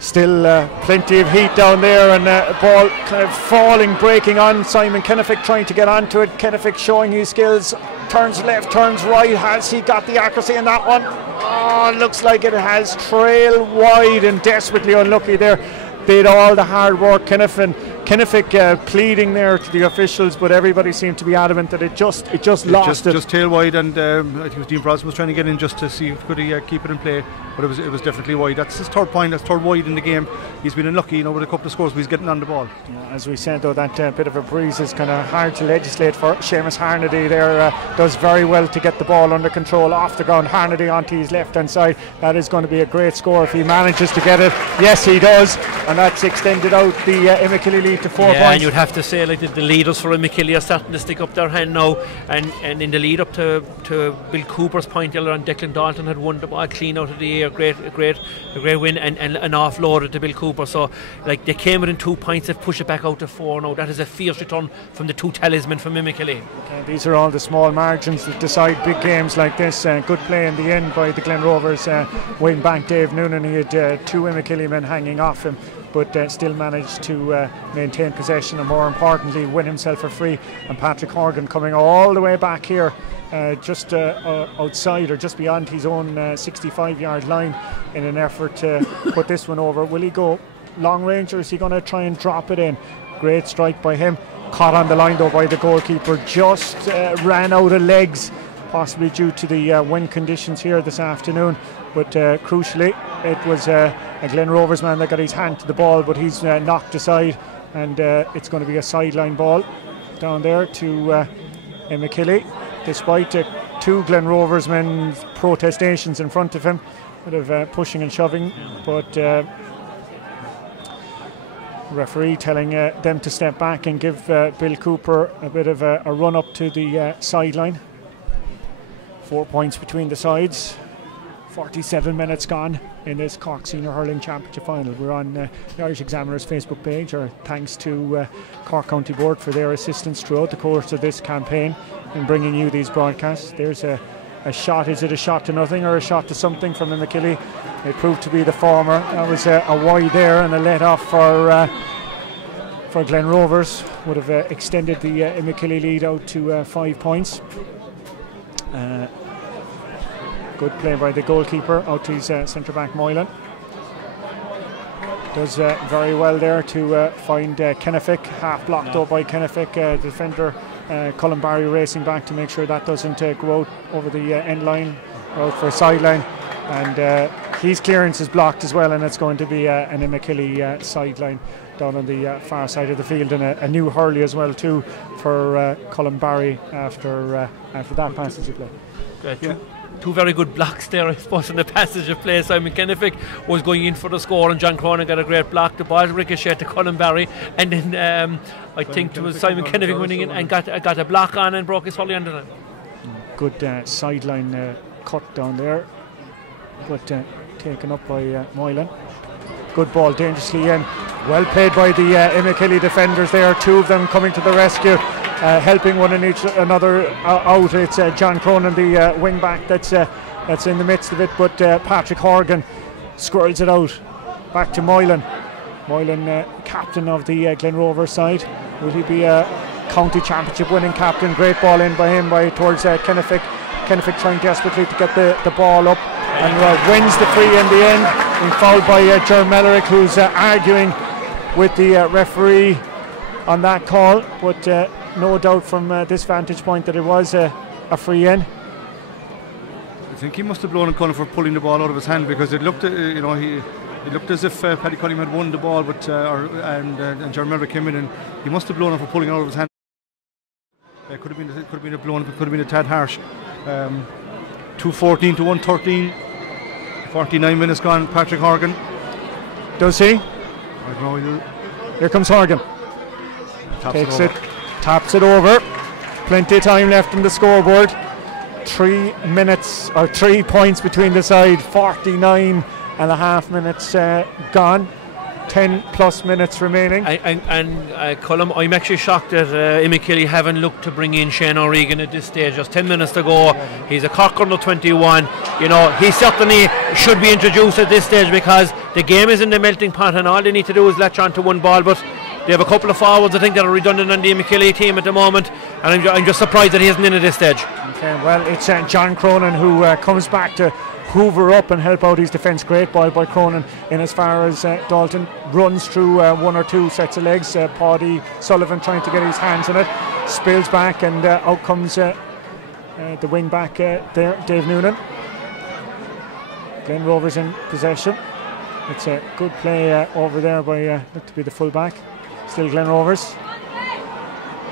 still plenty of heat down there, and ball kind of falling, breaking on. Simon Kennefick trying to get onto it. Kennefick showing his skills. Turns left, turns right. Has he got the accuracy in that one? Oh, looks like it has. Trail wide and desperately unlucky there. Did all the hard work. Kennefick pleading there to the officials, but everybody seemed to be adamant that it just lost it. Just tail wide, and I think it was Dean Brosnan was trying to get in just to see if could he keep it in play, but it was definitely wide. That's his 3rd point. That's 3rd wide in the game. He's been unlucky, with a couple of scores, but he's getting on the ball. Yeah, as we said though, that bit of a breeze is kind of hard to legislate for. Seamus Harnedy there does very well to get the ball under control off the ground. Harnedy onto his left hand side. That is going to be a great score if he manages to get it. Yes, he does, and that's extended out the Imokilly lead to 4 points. And you'd have to say like the leaders for Imokilly are starting to stick up their hand now, and in the lead up to Bill Cooper's point earlier on, Declan Dalton had won the ball clean out of the air. A great win, and an offloaded to Bill Cooper. So like they came within 2 points, they've pushed it back out to 4 now. That is a fierce return from the 2 talismen from Imokilly. These are all the small margins that decide big games like this. Good play in the end by the Glen Rovers. Wing back Dave Noonan, he had 2 Imokilly men hanging off him, but still managed to maintain possession and, more importantly, win himself a free. And Patrick Horgan coming all the way back here, just outside or just beyond his own 65-yard line in an effort to put this one over. Will he go long range, or is he going to try and drop it in? Great strike by him. Caught on the line though by the goalkeeper. Just ran out of legs, possibly due to the wind conditions here this afternoon. But crucially, it was a Glen Rovers man that got his hand to the ball, but he's knocked aside, and it's going to be a sideline ball down there to Imokilly, despite 2 Glen Rovers men's protestations in front of him, bit of pushing and shoving, but referee telling them to step back and give Bill Cooper a bit of a run up to the sideline. 4 points between the sides. 47 minutes gone in this Cork Senior Hurling Championship final. We're on the Irish Examiner's Facebook page. Our thanks to Cork County Board for their assistance throughout the course of this campaign in bringing you these broadcasts. There's a shot. Is it a shot to nothing or a shot to something from Imokilly? It proved to be the former. That was a wide there and a let off for Glen Rovers. Would have extended the Imokilly lead out to 5 points. Good play by the goalkeeper out to his centre-back Moylan. Does very well there to find Kennefick, half blocked up by Kennefick. Defender Colm Barry racing back to make sure that doesn't go out over the end line, out for a sideline. And his clearance is blocked as well, and it's going to be an Imokilly sideline down on the far side of the field, and a new hurley as well too for Colm Barry after that passage of play. Two very good blocks there, I suppose, in the passage of play. Simon Kennefick was going in for the score, and John Cronin got a great block. The ball ricocheted to Colm Barry, and then I think it was Simon Kennefick winning it and got a block on and broke his hurley under it. Good sideline cut down there, but taken up by Moylan. Good ball, dangerously in. Well played by the Imokilly defenders there. 2 of them coming to the rescue. Helping one another out. It's John Cronin, the wing back, that's in the midst of it, but Patrick Horgan squirrels it out back to Moylan. Moylan, captain of the Glen Rovers side. Will he be a county championship winning captain? Great ball in by him towards Kennefick. Kennefick trying desperately to get the ball up and wins the free in the end, and fouled by Jerm Mellerick, who's arguing with the referee on that call, but no doubt from this vantage point that it was a free in. I think he must have blown a corner for pulling the ball out of his hand, because it looked, it looked as if Paddy Cunningham had won the ball, but and Jerm Mellerick came in, and he must have blown it for pulling it out of his hand. It could have been a blown, it could have been a tad harsh. 2-14 to 1-13. 49 minutes gone. Patrick Horgan. Does he? I don't know. Here comes Horgan. Takes it. Taps it over. Plenty of time left on the scoreboard. 3 minutes or 3 points between the side. 49 and a half minutes gone. 10 plus minutes remaining. And Colm, I'm actually shocked that Imokilly haven't looked to bring in Shane O'Regan at this stage. Just 10 minutes to go. He's a Cork under 21. You know, he certainly should be introduced at this stage because the game is in the melting pot and all they need to do is latch on to one ball. But they have a couple of forwards, I think, that are redundant on the Imokilly team at the moment. And I'm just surprised that he isn't in at this stage. Okay, well, it's John Cronin who comes back to hoover up and help out his defence. Great ball by Cronin in as far as Dalton runs through one or two sets of legs. Paddy Sullivan trying to get his hands on it, spills back and out comes the wing back there, Dave Noonan. Glen Rovers in possession. It's a good play over there by looked to be the full back. Still Glen Rovers.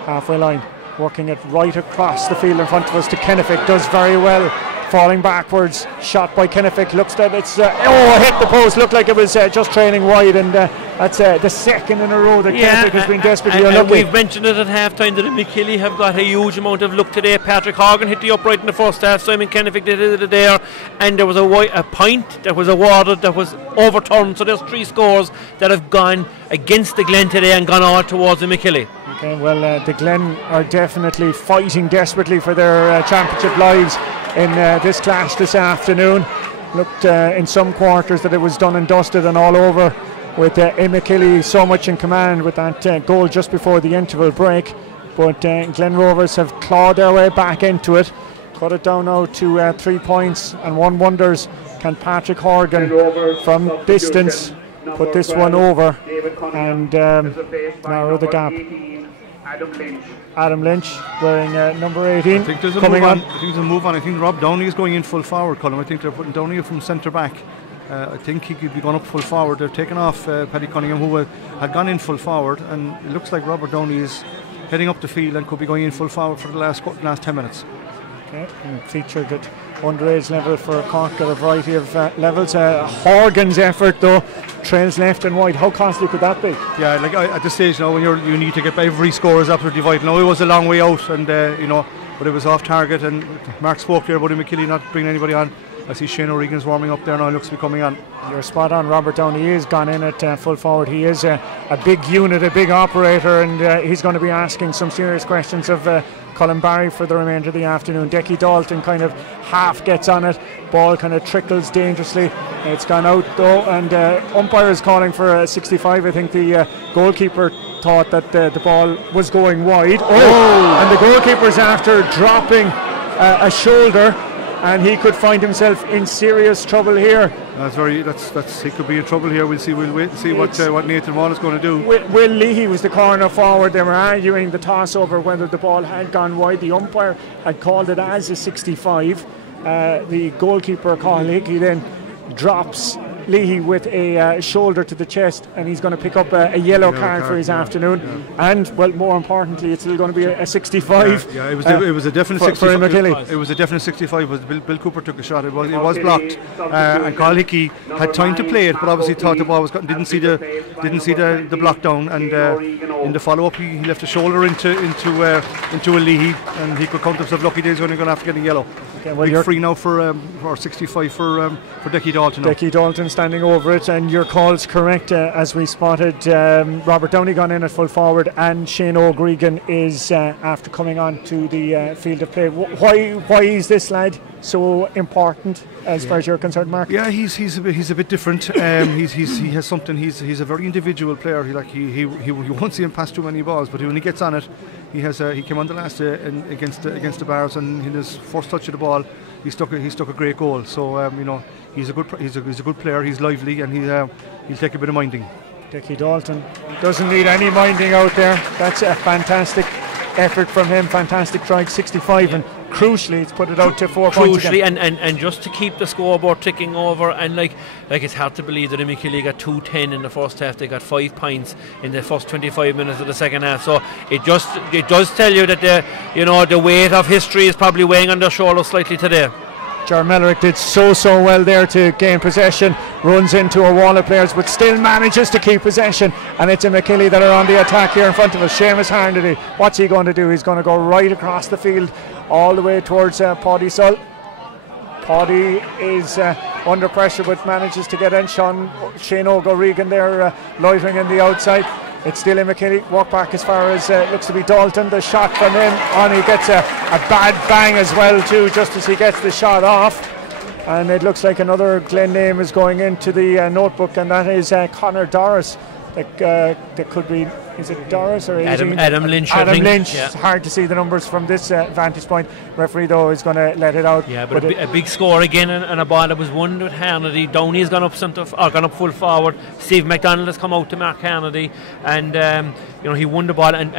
Halfway line, working it right across the field in front of us to Kennefic. Does very well. Falling backwards, shot by Kennefic. Looks that it's hit the post. Looked like it was just trailing wide, and that's the second in a row that Kennefic has been desperately unlucky. And we've mentioned it at half time that Imokilly have got a huge amount of luck today. Patrick Horgan hit the upright in the first half. Simon Kennefic did it there, and there was a point that was awarded that was overturned. So there's 3 scores that have gone against the Glen today and gone all towards Imokilly. Okay, well, the Glen are definitely fighting desperately for their championship lives in this clash this afternoon. Looked in some quarters that it was done and dusted and all over, with Imokilly so much in command with that goal just before the interval break. But Glen Rovers have clawed their way back into it, cut it down now to 3 points, and one wonders, can Patrick Horgan from distance put this one over and narrow the gap. Adam Lynch wearing number 18 coming on. I think there's a move on. I think Rob Downey is going in full forward, Colm. I think they're putting Downey from centre back. I think he could be going up full forward. They've taken off Paddy Cunningham, who had gone in full forward, and it looks like Robert Downey is heading up the field and could be going in full forward for the last 10 minutes. Okay, and featured at underage level for Cork at a variety of levels. Horgan's effort though trails left and wide. How costly could that be? Yeah, like at this stage now, when you need to get every score is absolutely vital. Now it was a long way out, and but it was off target. And Mark spoke there about Imokilly not bringing anybody on. I see Shane O'Regan's warming up there now. Looks to be coming on. You're spot on. Robert Downey is gone in at full forward. He is a big unit, a big operator, and he's going to be asking some serious questions of Colin Barry for the remainder of the afternoon. Decky Dalton kind of half gets on it. Ball kind of trickles dangerously. It's gone out though, and umpire is calling for a 65. I think the goalkeeper thought that the ball was going wide. And the goalkeeper's after dropping a shoulder, and he could find himself in serious trouble here. He could be in trouble here. We'll wait and see what Nathan Wall is going to do. Will Leahy was the corner forward. They were arguing the toss over whether the ball had gone wide. The umpire had called it as a 65. The goalkeeper, Colin Leahy, then drops Leahy with a shoulder to the chest, and he's going to pick up a yellow card for his afternoon. Yeah. And, well, more importantly, it's still going to be a 65. Yeah, it was a definite 65. For Imokilly. It was a definite 65. Bill Cooper took a shot. It was blocked, and Carl Hickey had time to play it, but obviously thought the ball was didn't see the block down, and in the follow up he left a shoulder into a Leahy, and he could count himself lucky days when he's going to have to get a yellow. Okay, well, you're free now for 65 for Decky Dalton. Decky Dalton standing over it, and your call's correct. As we spotted, Robert Downey gone in at full forward, and Shane O'Regan is after coming on to the field of play. Why is this lad so important as far as you're concerned, Mark? Yeah, he's a bit different. He has something. He's a very individual player. He won't see him pass too many balls, but when he gets on it, he came on the last against the Bars, and in his first touch of the ball, he stuck a great goal. So he's a good player. He's lively, and he'll take a bit of minding. Decky Dalton doesn't need any minding out there. That's a fantastic effort from him. Fantastic try, 65, and crucially it's put it out to 4 points again. and just to keep the scoreboard ticking over, and like it's hard to believe that Imokilly got 2-10 in the first half. They got 5 points in the first 25 minutes of the second half. So it does tell you that the weight of history is probably weighing on their shoulders slightly today. Ger Mellerick did so well there to gain possession, runs into a wall of players but still manages to keep possession, and it's Imokilly that are on the attack here in front of us. Seamus Harnedy, what's he going to do? He's going to go right across the field all the way towards Paddy Sull. Paddy is under pressure but manages to get in. Shane O'Regan there loitering in the outside. It's still Imokilly, walk back as far as looks to be Dalton. The shot from him on, he gets a bad bang as well too, just as he gets the shot off. And it looks like another Glen name is going into the notebook, and that is Conor Doris. That could be, is it Doris or Adam Lynch? Adam Lynch. Yeah. It's hard to see the numbers from this vantage point. Referee though is going to let it out. Yeah, but a big score again, and a ball that was won with Harnedy. Downey's gone up full forward. Steve McDonald has come out to mark Harnedy, and he won the ball and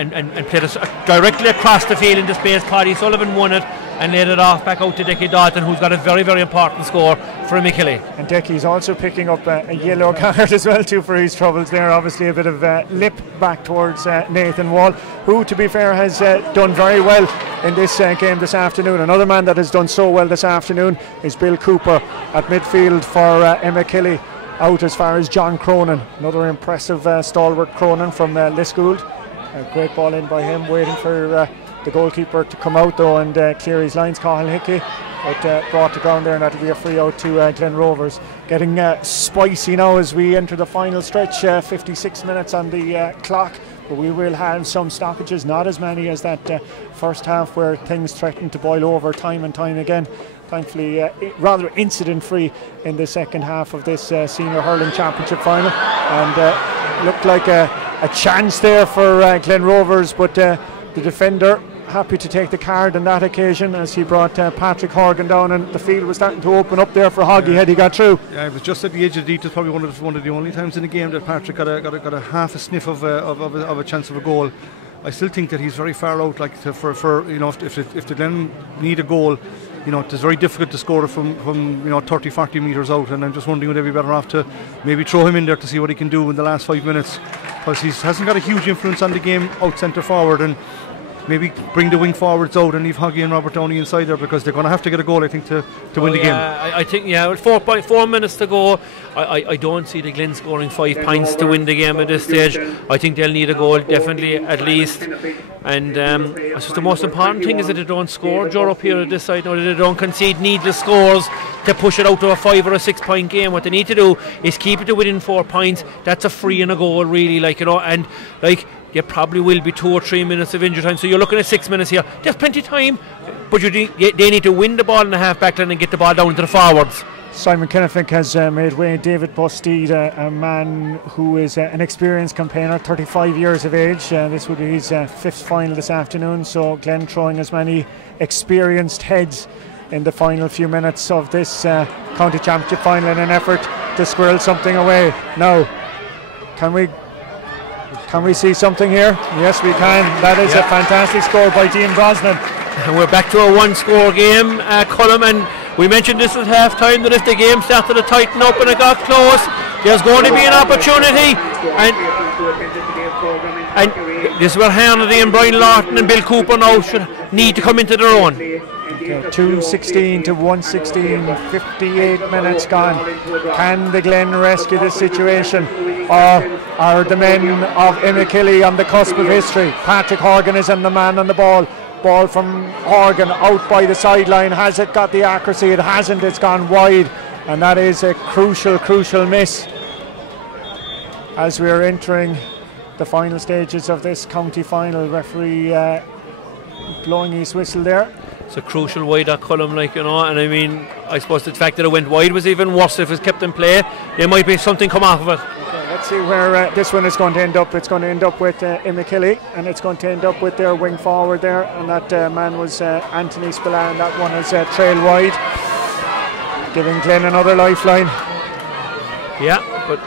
played us directly across the field into space. Paddy Sullivan won it and laid it off back out to Decky Dalton, who's got a very, very important score for Imokilly. And Decky's also picking up a yellow card as well too for his troubles there. Obviously a bit of lip back towards Nathan Wall, who to be fair has done very well in this game this afternoon. Another man that has done so well this afternoon is Bill Cooper at midfield for Imokilly. Out as far as John Cronin, another impressive stalwart Cronin from Lisgould. A great ball in by him, waiting for the goalkeeper to come out though and clear his lines. Cathal Hickey, but brought to ground there, and that'll be a free out to Glen Rovers. Getting spicy now as we enter the final stretch. 56 minutes on the clock, but we will have some stoppages, not as many as that first half where things threatened to boil over time and time again. Thankfully rather incident free in the second half of this Senior Hurling Championship final, and looked like a chance there for Glen Rovers, but the defender happy to take the card on that occasion as he brought Patrick Horgan down, and the field was starting to open up there for Hoggy had he got through. Yeah, it was just at the edge of the detail. Probably one of the only times in the game that Patrick got a half a sniff of a chance of a goal. I still think that he's very far out. Like for if the Glen need a goal, it's very difficult to score from 30-40 metres out, and I'm just wondering would they be better off to maybe throw him in there to see what he can do in the last 5 minutes, because he hasn't got a huge influence on the game out centre forward, and maybe bring the wing forwards out and leave Hoggy and Robert Downey inside there, because they're going to have to get a goal, I think, to win the game. I think, with 4 minutes to go, I don't see the Glen scoring 5 points to win the game at this stage. I think they'll need a goal, definitely, at least. And I suppose the most important thing is that they don't score, Joe, up here at this side, that they don't concede needless scores to push it out to a 5 or a 6 point game. What they need to do is keep it to within 4 points. That's a free and a goal, really, and there probably will be 2 or 3 minutes of injury time, so you're looking at 6 minutes here. There's plenty of time, but they need to win the ball in the half back line and get the ball down to the forwards. Simon Kennefick has made way. David Bustede, a man who is an experienced campaigner, 35 years of age. This would be his 5th final this afternoon, so Glen throwing as many experienced heads in the final few minutes of this county championship final in an effort to squirrel something away. Now, can we see something here? Yes, we can. That is a fantastic score by Dean Brosnan. And we're back to a 1-score game, Colm, and we mentioned this at half time that if the game started to tighten up and it got close, there's going to be an opportunity, and this is where Harnedy and Brian Lawton and Bill Cooper now should need to come into their own. 2:16 to 1:16, 58 minutes gone. Can the Glen rescue this situation, or are the men of Imokilly on the cusp of history? Patrick Horgan is the man on the ball. Ball from Horgan out by the sideline. Has it got the accuracy? It hasn't. It's gone wide, and that is a crucial miss as we are entering the final stages of this county final. Referee blowing his whistle there. It's a crucial wide at Colm, and I mean, I suppose the fact that it went wide was even worse. If it was kept in play, there might be something come off of it. Okay, let's see where this one is going to end up. It's going to end up with Imokilly, and it's going to end up with their wing forward there, and that man was Anthony Spillane. That one is trail wide, giving Glen another lifeline. Yeah, but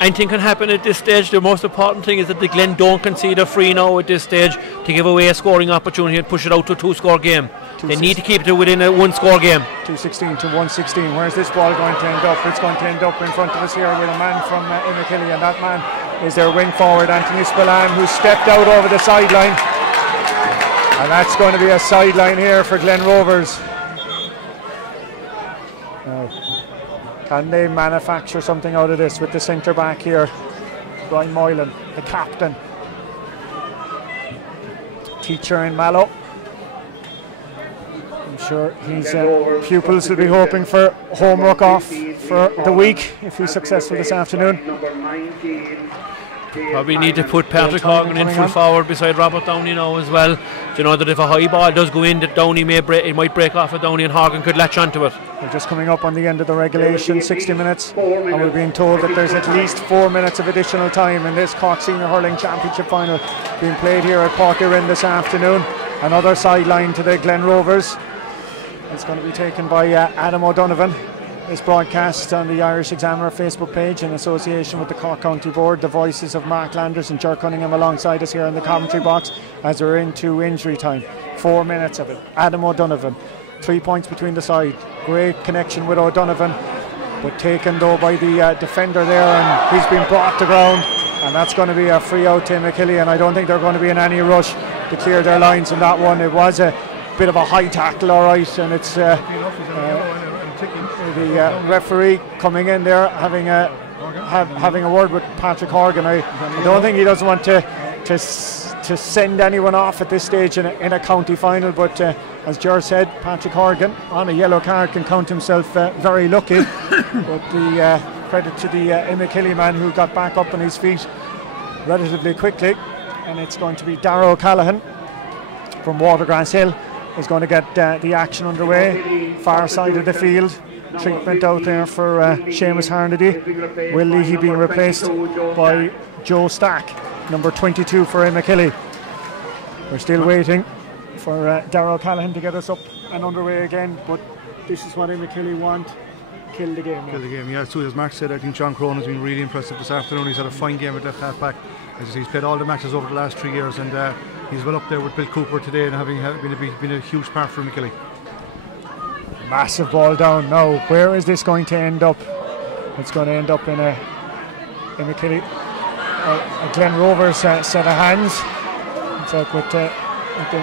anything can happen at this stage. The most important thing is that the Glen don't concede a free now at this stage to give away a scoring opportunity and push it out to a 2-score game. They need to keep it within a 1-score game. 2:16 to 1:16. Where's this ball going to end up? It's going to end up in front of us here with a man from Imokilly, and that man is their wing forward, Anthony Spillane, who stepped out over the sideline. And that's going to be a sideline here for Glen Rovers. Now, can they manufacture something out of this with the centre back here? Brian Moylan, the captain. Teacher in Mallow. I'm sure his pupils will be hoping for homework off for the week if he's successful this afternoon. Probably need to put Patrick Horgan in full forward beside Robert Downey now as well. Do you know that if a high ball does go in, that Downey it might break off of Downey and Horgan could latch onto it. We're just coming up on the end of the regulation, 60 minutes, and we're being told that there's at least 4 minutes of additional time in this Cork Senior Hurling Championship final being played here at Páirc Uí Rinn this afternoon. Another sideline to the Glen Rovers. It's going to be taken by Adam O'Donovan. This broadcast on the Irish Examiner Facebook page in association with the Cork County Board. The voices of Mark Landers and Ger Cunningham alongside us here in the commentary box as we're into injury time. 4 minutes of it. Adam O'Donovan, 3 points between the side. Great connection with O'Donovan, but taken though by the defender there, and he's been brought to ground, and that's going to be a free out to Imokilly, and I don't think they're going to be in any rush to clear their lines in that one. It was a bit of a high tackle, all right, and it's the referee coming in there having a word with Patrick Horgan. I don't think he doesn't want to send anyone off at this stage in a county final, but as Ger said, Patrick Horgan on a yellow card can count himself very lucky. But the credit to the Imokilly man who got back up on his feet relatively quickly, and it's going to be Darragh O'Callaghan from Watergrass Hill is going to get the action underway. Far side of the field, treatment out there for Seamus Harnedy. Will Leahy being replaced by Joe Stack, number 22 for Imokilly. We're still waiting for Darragh O'Callaghan to get us up and underway again, but this is what Imokilly want. Kill the game. Kill the game, yeah. So as Mark said, I think John Crone has been really impressive this afternoon. He's had a fine game at left half back. He's played all the matches over the last 3 years, and he's well up there with Bill Cooper today, and having been a huge part for Imokilly. Massive ball down now. Where is this going to end up? It's going to end up in a Imokilly, a Glen Rovers set of hands. It's like with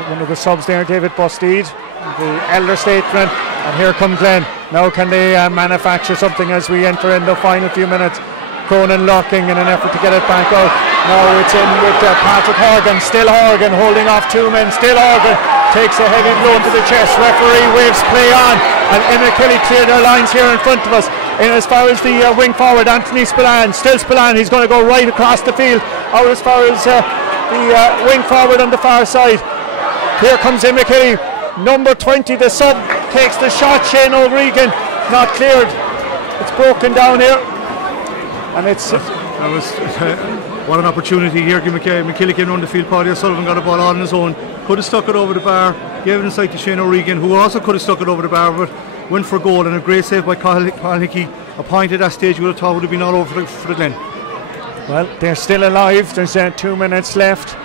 one of the subs there, David Bustede, the elder statesman, and here come Glen. Now can they manufacture something as we enter in the final few minutes? Cronin locking in an effort to get it back out. Now it's in with Patrick Horgan. Still Horgan holding off 2 men. Still Horgan takes a heavy blow to the chest. Referee waves play on, and Imokilly clear their lines here in front of us. In as far as the wing forward, Anthony Spillane. Still Spillane. He's going to go right across the field. Out as far as the wing forward on the far side. Here comes Imokilly. Number 20, the sub, takes the shot. Shane O'Regan not cleared. It's broken down here, and it's. That was what an opportunity here. Imokilly came on the field. Paddy O'Sullivan got a ball on his own. Could have stuck it over the bar. Gave it inside to Shane O'Regan, who also could have stuck it over the bar, but went for goal, and a great save by Colin Hickey. A point at that stage you would have thought would have been all over for the Glen. Well, they're still alive. There's 2 minutes left.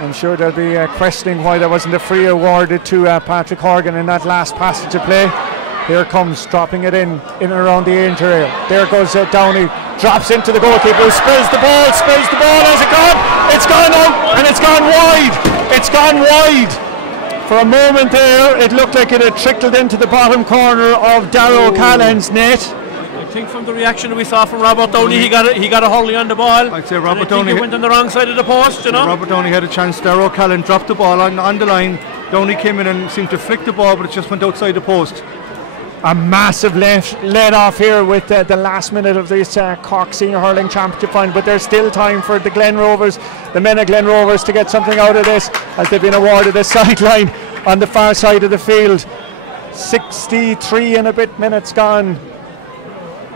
I'm sure they'll be questioning why there wasn't a free awarded to Patrick Horgan in that last passage of play. Here comes, dropping it in and around the interior. There goes Downey, drops into the goalkeeper, spills the ball. Has it gone? It's gone out, and it's gone wide. It's gone wide. For a moment there, it looked like it had trickled into the bottom corner of Darragh O'Callaghan's net. I think from the reaction we saw from Robert Downey, he got a hurley on the ball. I'd say Robert Downey went on the wrong side of the post, you know. Robert Downey had a chance. Darragh O'Callaghan dropped the ball on the line. Downey came in and seemed to flick the ball, but it just went outside the post. A massive let off here with the last minute of this Cork Senior Hurling Championship final, but there's still time for the Glen Rovers, the men of Glen Rovers, to get something out of this, as they've been awarded a sideline on the far side of the field. 63 and a bit minutes gone.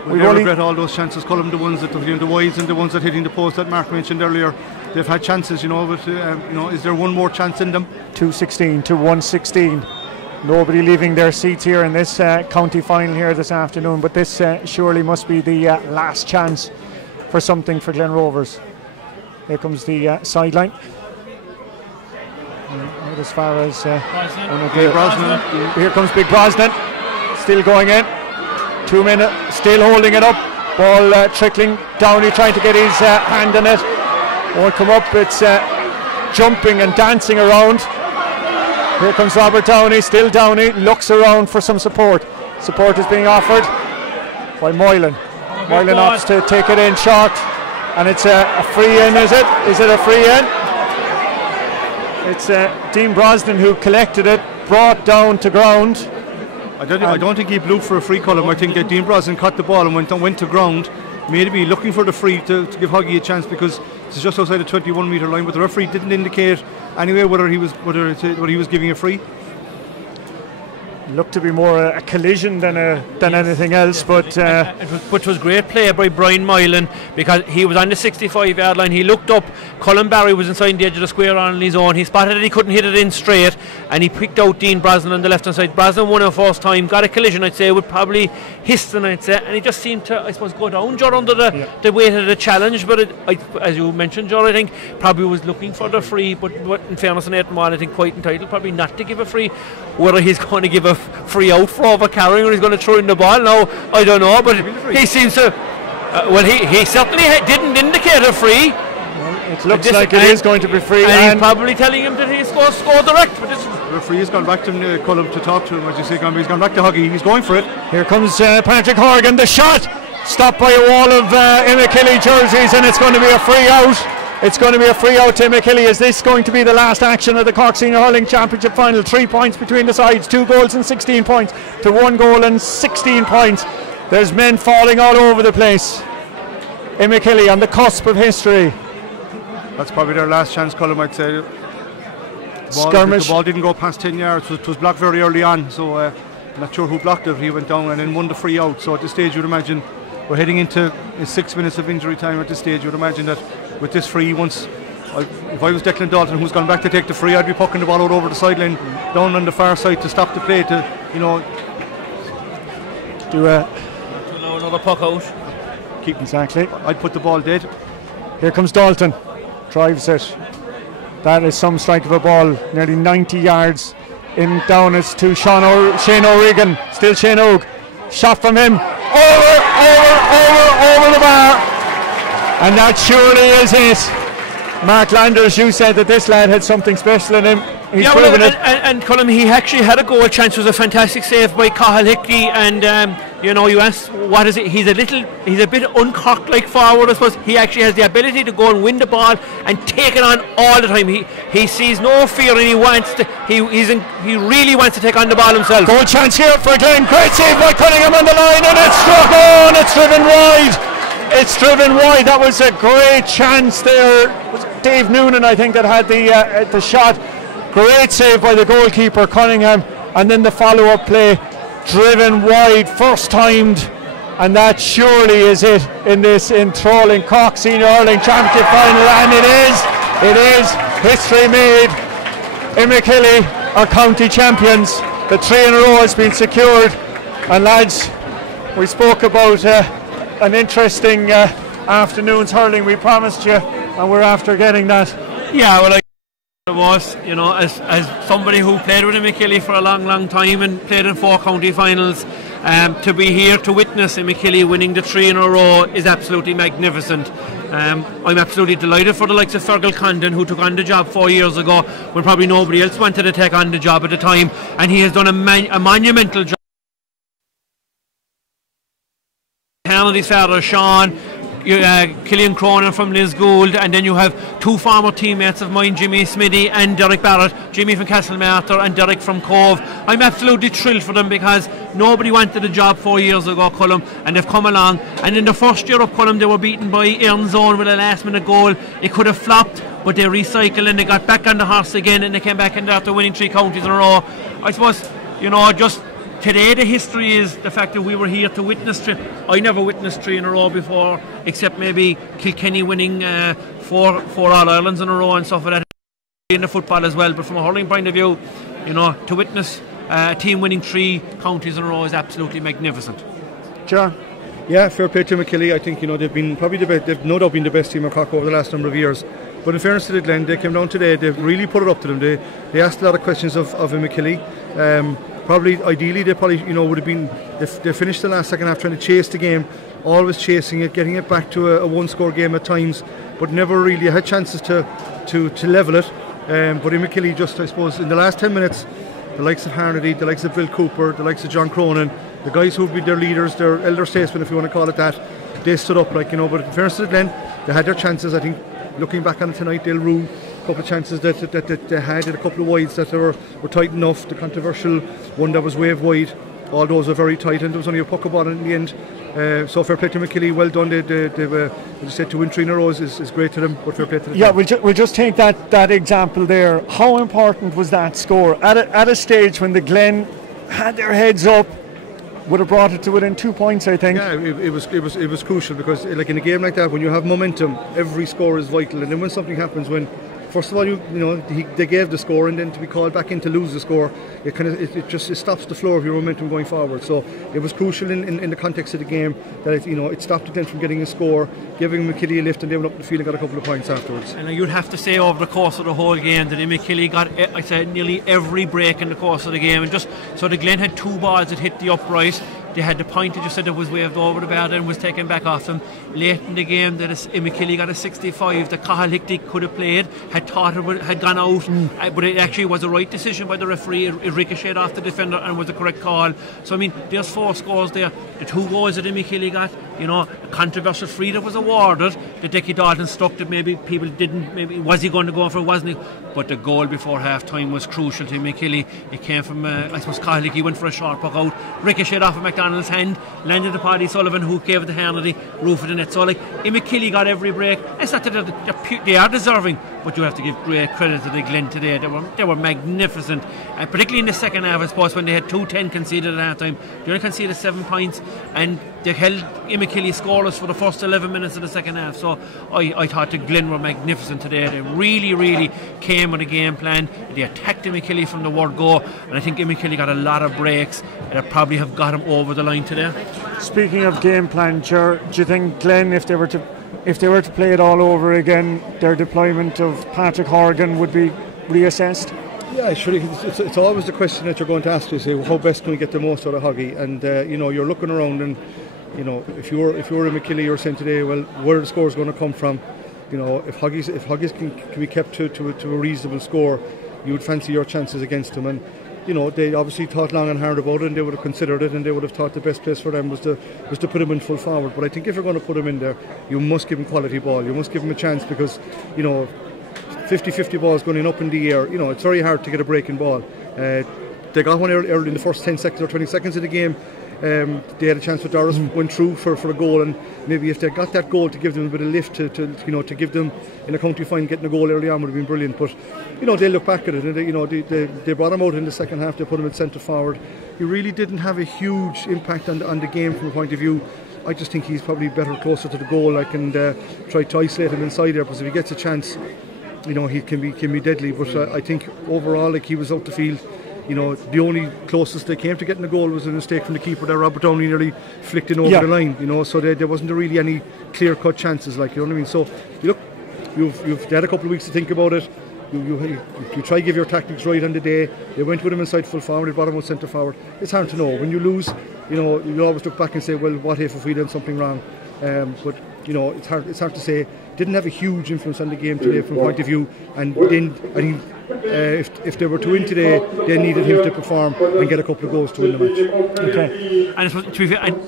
We regret all those chances, Colin, the ones that the wides and the ones that hitting the post that Mark mentioned earlier. They've had chances, but is there one more chance in them? 2-16 to 1-16. Nobody leaving their seats here in this county final here this afternoon, but this surely must be the last chance for something for Glen Rovers. Here comes the sideline. Right as far as Brosnan. Here comes Big Brosnan, still going in. 2 minutes, still holding it up. Ball trickling. Downey trying to get his hand on it. Won't come up. It's jumping and dancing around. Here comes Robert Downey, still Downey, looks around for some support. Support is being offered by Moylan. Moylan opts to take it in short, and it's a free in, is it? Is it a free in? It's Dean Brosnan who collected it, brought down to ground. I don't think he blew for a free, Colm. I think that Dean Brosnan caught the ball and went to ground, maybe looking for the free to give Hoggy a chance, because it's just outside the 21-metre line, but the referee didn't indicate anyway whether he was giving a free. Looked to be more a collision than anything else, but which was great play by Brian Moylan, because he was on the 65-yard line. He looked up, Colin Barry was inside the edge of the square on his own. He spotted it, he couldn't hit it in straight, and he picked out Dean Brosnan on the left hand side. Brosnan won it first time, got a collision, I'd say, with probably Histon, I'd say, and he just seemed to, I suppose, go down, Joe, under the weight of the challenge. But as you mentioned, Joe, I think probably was looking for the free, but in fairness to Nathan Wall, I think quite entitled probably not to give a free. Whether he's going to give a free out for overcarrying or he's going to throw in the ball, no, I don't know, but he seems to he certainly didn't indicate a free. Well, it looks like it is going to be free, and he's probably telling him that he's going to score direct. But the referee has gone back to Colm to talk to him, as you say. He's gone back to Hoggy, he's going for it. Here comes Patrick Horgan, the shot stopped by a wall of Imokilly jerseys, and it's going to be a free out. It's going to be a free out to Imokilly. Is this going to be the last action of the Cork Senior Hurling Championship final? 3 points between the sides, 2 goals and 16 points to 1 goal and 16 points. There's men falling all over the place. Imokilly on the cusp of history. That's probably their last chance, Colm, I'd say. Skirmish. The ball didn't go past 10 yards. It was blocked very early on, so I'm not sure who blocked it. He went down and then won the free out. So at this stage, you'd imagine we're heading into 6 minutes of injury time. At this stage, you'd imagine that with this free, if I was Declan Dalton, who's gone back to take the free, I'd be pucking the ball out over the sideline, down on the far side to stop the play, to do another puck out. Keep exactly. I'd put the ball dead. Here comes Dalton, drives it. That is some strike of a ball, nearly 90 yards. In down it's to Shane O'Regan, still Shane Og. Shot from him, over the bar. And that surely is it. Mark Landers, you said that this lad had something special in him. He's proven it. And Colm, he actually had a goal chance. It was a fantastic save by Cathal Hickey. And you asked, what is it? He's a bit uncorked-like forward, I suppose. He actually has the ability to go and win the ball and take it on all the time. He sees no fear, and he wants to. He really wants to take on the ball himself. Goal chance here for Glen. Great save by Cunningham on the line, and it's struck on. It's driven wide. It's driven wide. That was a great chance there. It was Dave Noonan, I think, that had the shot. Great save by the goalkeeper Cunningham, and then the follow-up play, driven wide, first timed, and that surely is it in this enthralling Cork Senior Hurling Championship final, and it is history made. Imokilly are county champions. The 3 in a row has been secured, and lads, we spoke about an interesting afternoon's hurling, we promised you, and we're after getting that. Yeah, well, it was, as somebody who played with Imokilly for a long time and played in 4 county finals, to be here to witness Imokilly winning the 3 in a row is absolutely magnificent. I'm absolutely delighted for the likes of Fergal Condon, who took on the job 4 years ago when probably nobody else wanted to take on the job at the time, and he has done a monumental job. His father Sean, Killian Cronin from Liz Gould, and then you have 2 former teammates of mine, Jimmy Smithy and Derek Barrett, Jimmy from Castlemartyr and Derek from Cove. I'm absolutely thrilled for them, because nobody wanted the job 4 years ago, Colm, and they've come along. And in the first year of Colm, they were beaten by Aaron Zone with a last minute goal. It could have flopped, but they recycled and they got back on the horse again, and they came back and after winning 3 counties in a row. I suppose, just today the history is the fact that we were here to witness 3. I never witnessed 3 in a row before, except maybe Kilkenny winning 4 All-Irelands in a row and stuff like that in the football as well. But from a hurling point of view, to witness a team winning 3 counties in a row is absolutely magnificent. John? Yeah, fair play to Imokilly. I think they've been probably they've no doubt been the best team of Cork over the last number of years. But in fairness to the Glen, they came down today. They've really put it up to them. They asked a lot of questions of Imokilly. Probably, ideally, they would have been. They finished the last second half trying to chase the game, always chasing it, getting it back to a 1-score game at times, but never really had chances to level it. But Imokilly just, I suppose, in the last 10 minutes, the likes of Harnedy, the likes of Bill Cooper, the likes of John Cronin, the guys who've been their leaders, their elder statesmen, if you want to call it that, they stood up, like, you know. But in fairness to the Glen, they had their chances. I think looking back on it tonight, they'll rue a couple of chances that they had, and a couple of wides that were tight enough. The controversial one that was waved wide, all those were very tight, and there was only a puck ball in the end. So fair play to Imokilly, well done. They as you said, to win 3 in a row is great to them, but fair play to them. Yeah, we'll just take that example there. How important was that score at a stage when the Glen had their heads up? Would have brought it to within 2 points, I think. Yeah, it was crucial, because like in a game like that, when you have momentum, every score is vital. And then when something happens, when first of all they gave the score, and then to be called back in to lose the score, it just stops the flow of your momentum going forward. So it was crucial in the context of the game that it stopped it then from getting a score, giving Imokilly a lift, and they went up the field and got a couple of points afterwards. And you'd have to say over the course of the whole game that Imokilly got, I said, nearly every break in the course of the game, and just so the Glen had 2 balls that hit the upright. They had the point that you said that was waved over the bar and was taken back off them. Late in the game, that Imokilly got a 65 that Cathal Hickey could have played, had thought it had gone out, but it actually was a right decision by the referee. It ricocheted off the defender and was the correct call. So I mean, there's 4 scores there. The 2 goals that Imokilly got, a controversial free that was awarded, that Dickie Dalton struck, that maybe people didn't, maybe was he going to go for it, wasn't he? But the goal before half time was crucial to Imokilly. It came from, I suppose, Cathal Hickey went for a short puck out, ricocheted off of McDonald's hand, landed to Paddy Sullivan, who gave it to Hannity, roof of the net. So like, Imokilly got every break. It's not that they are deserving, but you have to give great credit to the Glen today. They were magnificent, particularly in the second half, I suppose, when they had 2-10 conceded at half time. They only conceded 7 points, and they held Imokilly scoreless for the first 11 minutes of the second half. So I thought the Glen were magnificent today. They really came with a game plan. They attacked Imokilly from the word go, and I think Imokilly got a lot of breaks that probably have got him over the line today. Speaking of game plan, do you think Glen, if they were to play it all over again, their deployment of Patrick Horgan would be reassessed? Yeah, surely it's always the question that you're going to ask. You say, well, how best can we get the most out of Hoggy? And you're looking around, and if you're Imokilly, you're saying today, well, where are the scores going to come from? If Hoggies can be kept to a reasonable score, you would fancy your chances against them. And they obviously thought long and hard about it, and they would have considered it, and they would have thought the best place for them was to put him in full forward. But I think if you're going to put him in there, you must give him quality ball. You must give him a chance, because 50-50 balls going up in the air, it's very hard to get a breaking ball. They got one early in the first 10 seconds or 20 seconds of the game. They had a chance with Doris, went through for a goal, and maybe if they got that goal to give them a bit of lift to give them in a county final, getting a goal early on would have been brilliant. But they look back at it, and they brought him out in the second half. They put him at centre forward. He really didn't have a huge impact on the game from a point of view. I just think he's probably better closer to the goal. I can try to isolate him inside there, because if he gets a chance, he can be deadly. But I think overall, like, he was out the field. The only closest they came to getting a goal was a mistake from the keeper there. Robert Downey nearly flicked in over the line, so there wasn't really any clear-cut chances, like, you know what I mean. So look, you've had a couple of weeks to think about it. You try to give your tactics right on the day. They went with him inside full forward, they brought him out centre forward. It's hard to know. When you lose, you always look back and say, well, what if we done something wrong? But it's hard to say. Didn't have a huge influence on the game today from a point of view, and then I think if they were to win today, they needed him to perform and get a couple of goals to win the match. Okay. And to be fair, and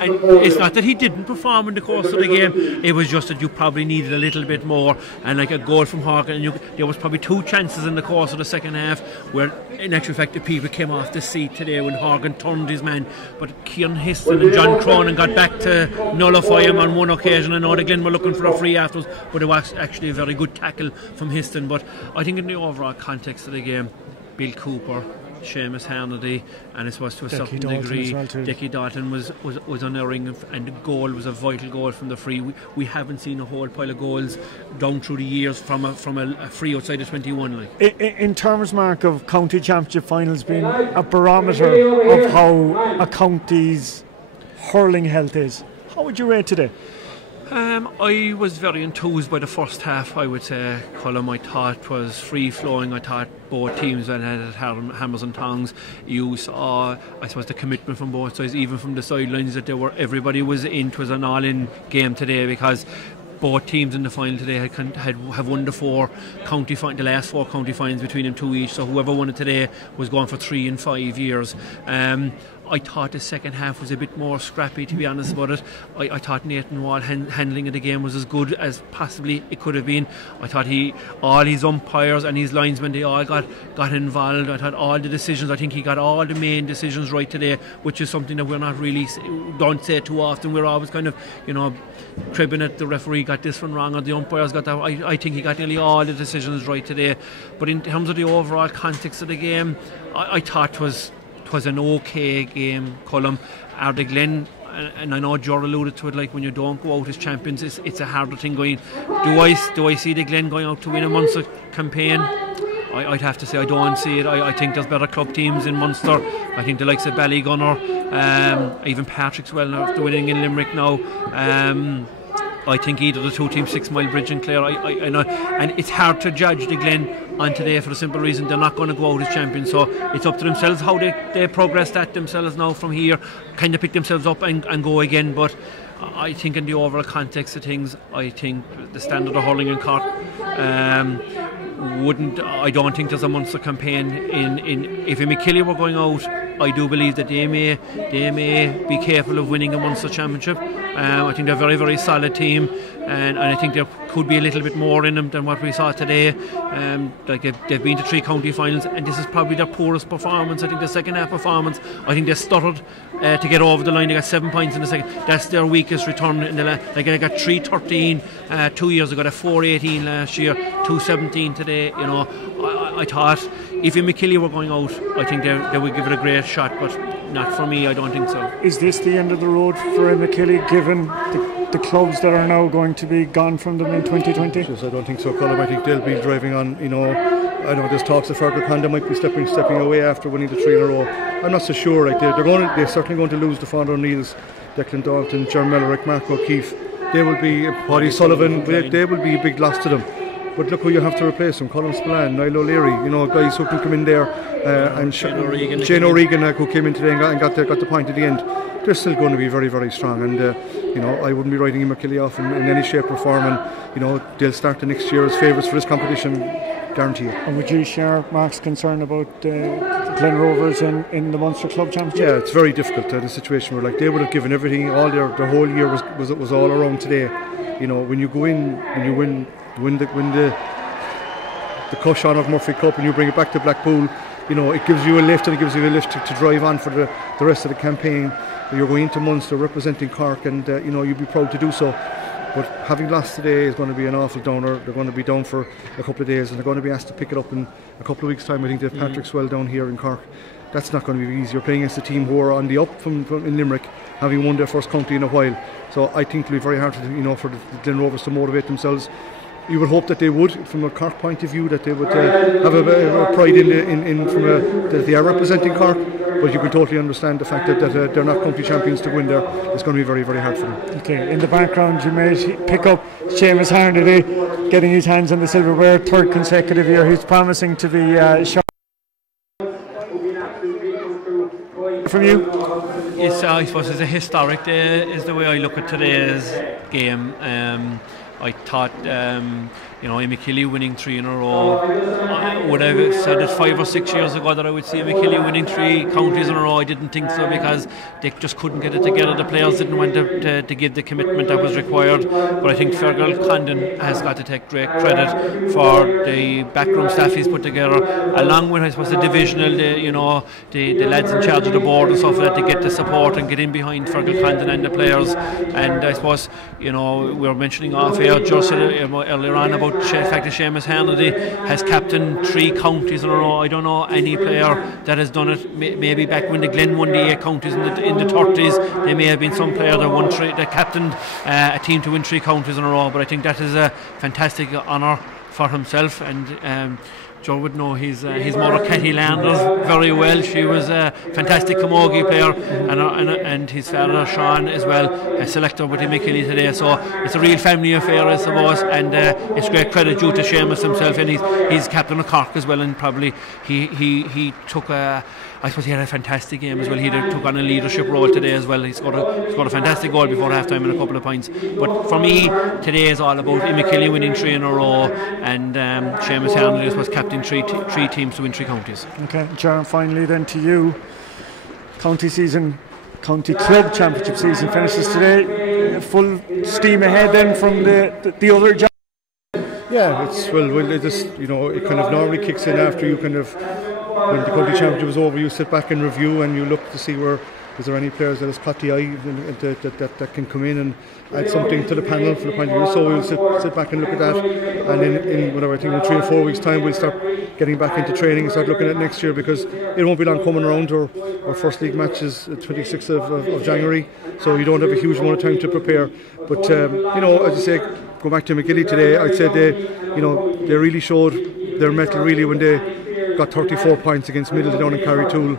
it's not that he didn't perform in the course of the game, it was just that you probably needed a little bit more, and like a goal from Horgan, and there was probably 2 chances in the course of the second half where in actual fact the people came off the seat today when Horgan turned his man, but Kieran Histon and John Cronin got back to nullify him on one occasion. I know the Glen were looking for a free afterwards, but it was actually a very good tackle from Histon. But I think in the overall context of the game, Bill Cooper, Seamus Hannity, and it was to a certain degree Dickie Dalton was unerring, and the goal was a vital goal from the free. We haven't seen a whole pile of goals down through the years from a free outside of 21. Like. In terms, Mark, of county championship finals being a barometer of how a county's hurling health is, how would you rate today? I was very enthused by the first half, I would say, Colm. I thought was free-flowing. I thought both teams went at hammers and tongs. You saw, I suppose, the commitment from both sides, even from the sidelines, that everybody was in. It was an all-in game today, because both teams in the final today have won the last 4 county finals between them 2 each. So whoever won it today was going for 3 in 5 years. I thought the second half was a bit more scrappy, to be honest about it. I thought Nathan Wall handling of the game was as good as possibly it could have been. I thought all his umpires and his linesmen, they all got involved. I thought all the decisions, I think he got all the main decisions right today, which is something that we're not really, don't say too often. We're always kind of, cribbing at the referee got this one wrong or the umpires got that. I think he got nearly all the decisions right today. But in terms of the overall context of the game, I thought it was an okay game, Colm. Are the Glen, and I know Jor alluded to it, like when you don't go out as champions, it's a harder thing going. Do I see the Glen going out to win a Munster campaign? I'd have to say I don't see it. I think there's better club teams in Munster. I think the likes of Ballygunner, even Patrick's well after winning in Limerick now. I think either the two teams, 6 Mile Bridge and Clare, and it's hard to judge the Glen on today for the simple reason they're not going to go out as champions. So it's up to themselves how they progress that themselves now from here, kind of pick themselves up and go again. But I think in the overall context of things, I think the standard of hurling in Cork I don't think there's a Munster campaign if Imokilly were going out. I do believe that they may be capable of winning a Munster championship. I think they're a very, very solid team, and I think there could be a little bit more in them than what we saw today. They've been to 3 county finals, and this is probably their poorest performance. I think the second half performance, I think they stuttered to get over the line. They got 7 points in the second. That's their weakest return in the they got 3-13 2 years ago, 4-18 last year, 2-17 today. I thought if Imokilly were going out, I think they would give it a great shot, but not for me. I don't think so. Is this the end of the road for Imokilly, given the clubs that are now going to be gone from them in 2020? Yes, I don't think so, Colm. I think they'll be driving on. I know there's talks of Fergal Conda might be stepping away after winning the 3 in a row. I'm not so sure. Like they're certainly going to lose the Fonder O'Neills, Declan Dalton, Jerry Mellerick, Mark O'Keefe. They will be Paddy Sullivan. They will be a big loss to them. But look who you have to replace them: Colin Spillane, Niall O'Leary, guys who can come in there, and Shane O'Regan who came in today and got the point at the end. They're still going to be very, very strong, and I wouldn't be writing Imokilly off in any shape or form, and they'll start the next year as favourites for this competition, guarantee you. And would you share Mark's concern about Glen Rovers in the Munster Club Championship? Yeah, it's very difficult. The situation where they would have given everything, all their whole year was all around today. When you go in, when you win the Cushan of Murphy Cup and you bring it back to Blackpool, it gives you a lift, and it gives you a lift to drive on for the rest of the campaign. You're going into Munster representing Cork, and you'd be proud to do so. But having lost today is going to be an awful downer. They're going to be down for a couple of days, and they're going to be asked to pick it up in a couple of weeks' time. I think they have Patrick's well down here in Cork. That's not going to be easy. You're playing against a team who are on the up from in Limerick, having won their first county in a while. So I think it'll be very hard to, for the Glen Rovers to motivate themselves. You would hope that they would, from a Cork point of view, that they would have a pride that they are representing Cork. But you can totally understand the fact that they're not county champions to win there. It's going to be very, very hard for them. Okay, in the background you may pick up Seamus Harnedy getting his hands on the silverware, 3rd consecutive year. He's promising to be shot from you. Yes, I suppose it's a historic day is the way I look at today's game. I thought, Imokilly winning 3 in a row. I would have said it 5 or 6 years ago that I would see Imokilly winning 3 counties in a row. I didn't think so, because they just couldn't get it together. The players didn't want to give the commitment that was required. But I think Fergal Condon has got to take great credit for the backroom staff he's put together, along with, I suppose, the divisional, the lads in charge of the board and stuff like that, to get the support and get in behind Fergal Condon and the players. And I suppose, we were mentioning off air just earlier on about the fact that Seamus Harnedy has captained 3 counties in a row. I don't know any player that has done it. Maybe back when the Glen won the 8 counties in the 30s, there may have been some player that captained a team to win 3 counties in a row. But I think that is a fantastic honour for himself, and Joe would know his mother Kathy Landers very well. She was a fantastic camogie player, and his father Sean as well, a selector with Imokilly today. So it's a real family affair, I suppose, and it's great credit due to Seamus himself, and he's captain of Cork as well, and probably he took I suppose he had a fantastic game as well. He took on a leadership role today as well. He scored a fantastic goal before half time and a couple of points. But for me, today is all about Imokilly winning 3 in a row, and Seamus Harnedy was captain 3 teams to win 3 counties. Okay, Jaron, finally then to you. county season, county club championship season finishes today. Full steam ahead then from the other job. Yeah, it just, it kind of normally kicks in after you kind of, when the county championship is over, you sit back and review and you look to see is there any players that has caught the eye that can come in and add something to the panel from the point of view. So we'll sit back and look at that, and in whatever, I think in 3 or 4 weeks' time we'll start getting back into training and start looking at next year, because it won't be long coming around. Our first league match is the 26th of January, so you don't have a huge amount of time to prepare. But as I say, go back to Imokilly today, I'd say they really showed their mettle really when they got 34 points against Middleton down in Carrytool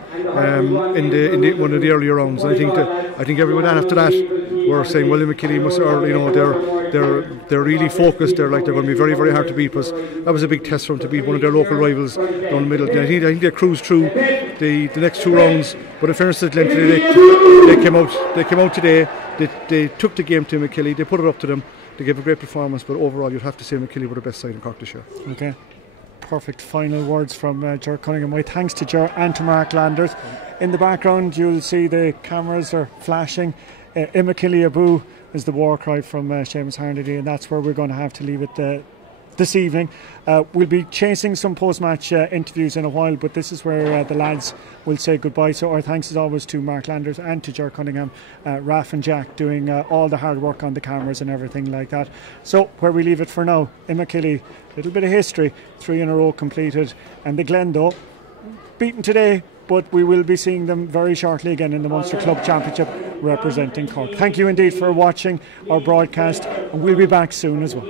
in one of the earlier rounds. And I think everyone after that were saying, well, Imokilly must, they're really focused. They're going to be very, very hard to beat, because that was a big test for them to beat one of their local rivals down in Middleton. I think they cruised through the next 2 rounds. But in fairness to Glen today, they came out today. They took the game to Imokilly. They put it up to them. They gave a great performance, but overall you'd have to say Imokilly were the best side in Cork this year. Okay. Perfect final words from Ger Cunningham. My thanks to Ger and to Mark Landers. In the background you'll see the cameras are flashing. Imokilly Abu is the war cry from Seamus Harnedy, and that's where we're going to have to leave it this evening. We'll be chasing some post-match interviews in a while, but this is where the lads will say goodbye. So our thanks as always to Mark Landers and to Ger Cunningham, Raf and Jack doing all the hard work on the cameras and everything like that. So where we leave it for now, Imokilly, a little bit of history, 3 in a row completed, and the Glen though beaten today, but we will be seeing them very shortly again in the Munster Club Championship representing Cork. Thank you indeed for watching our broadcast, and we'll be back soon as well.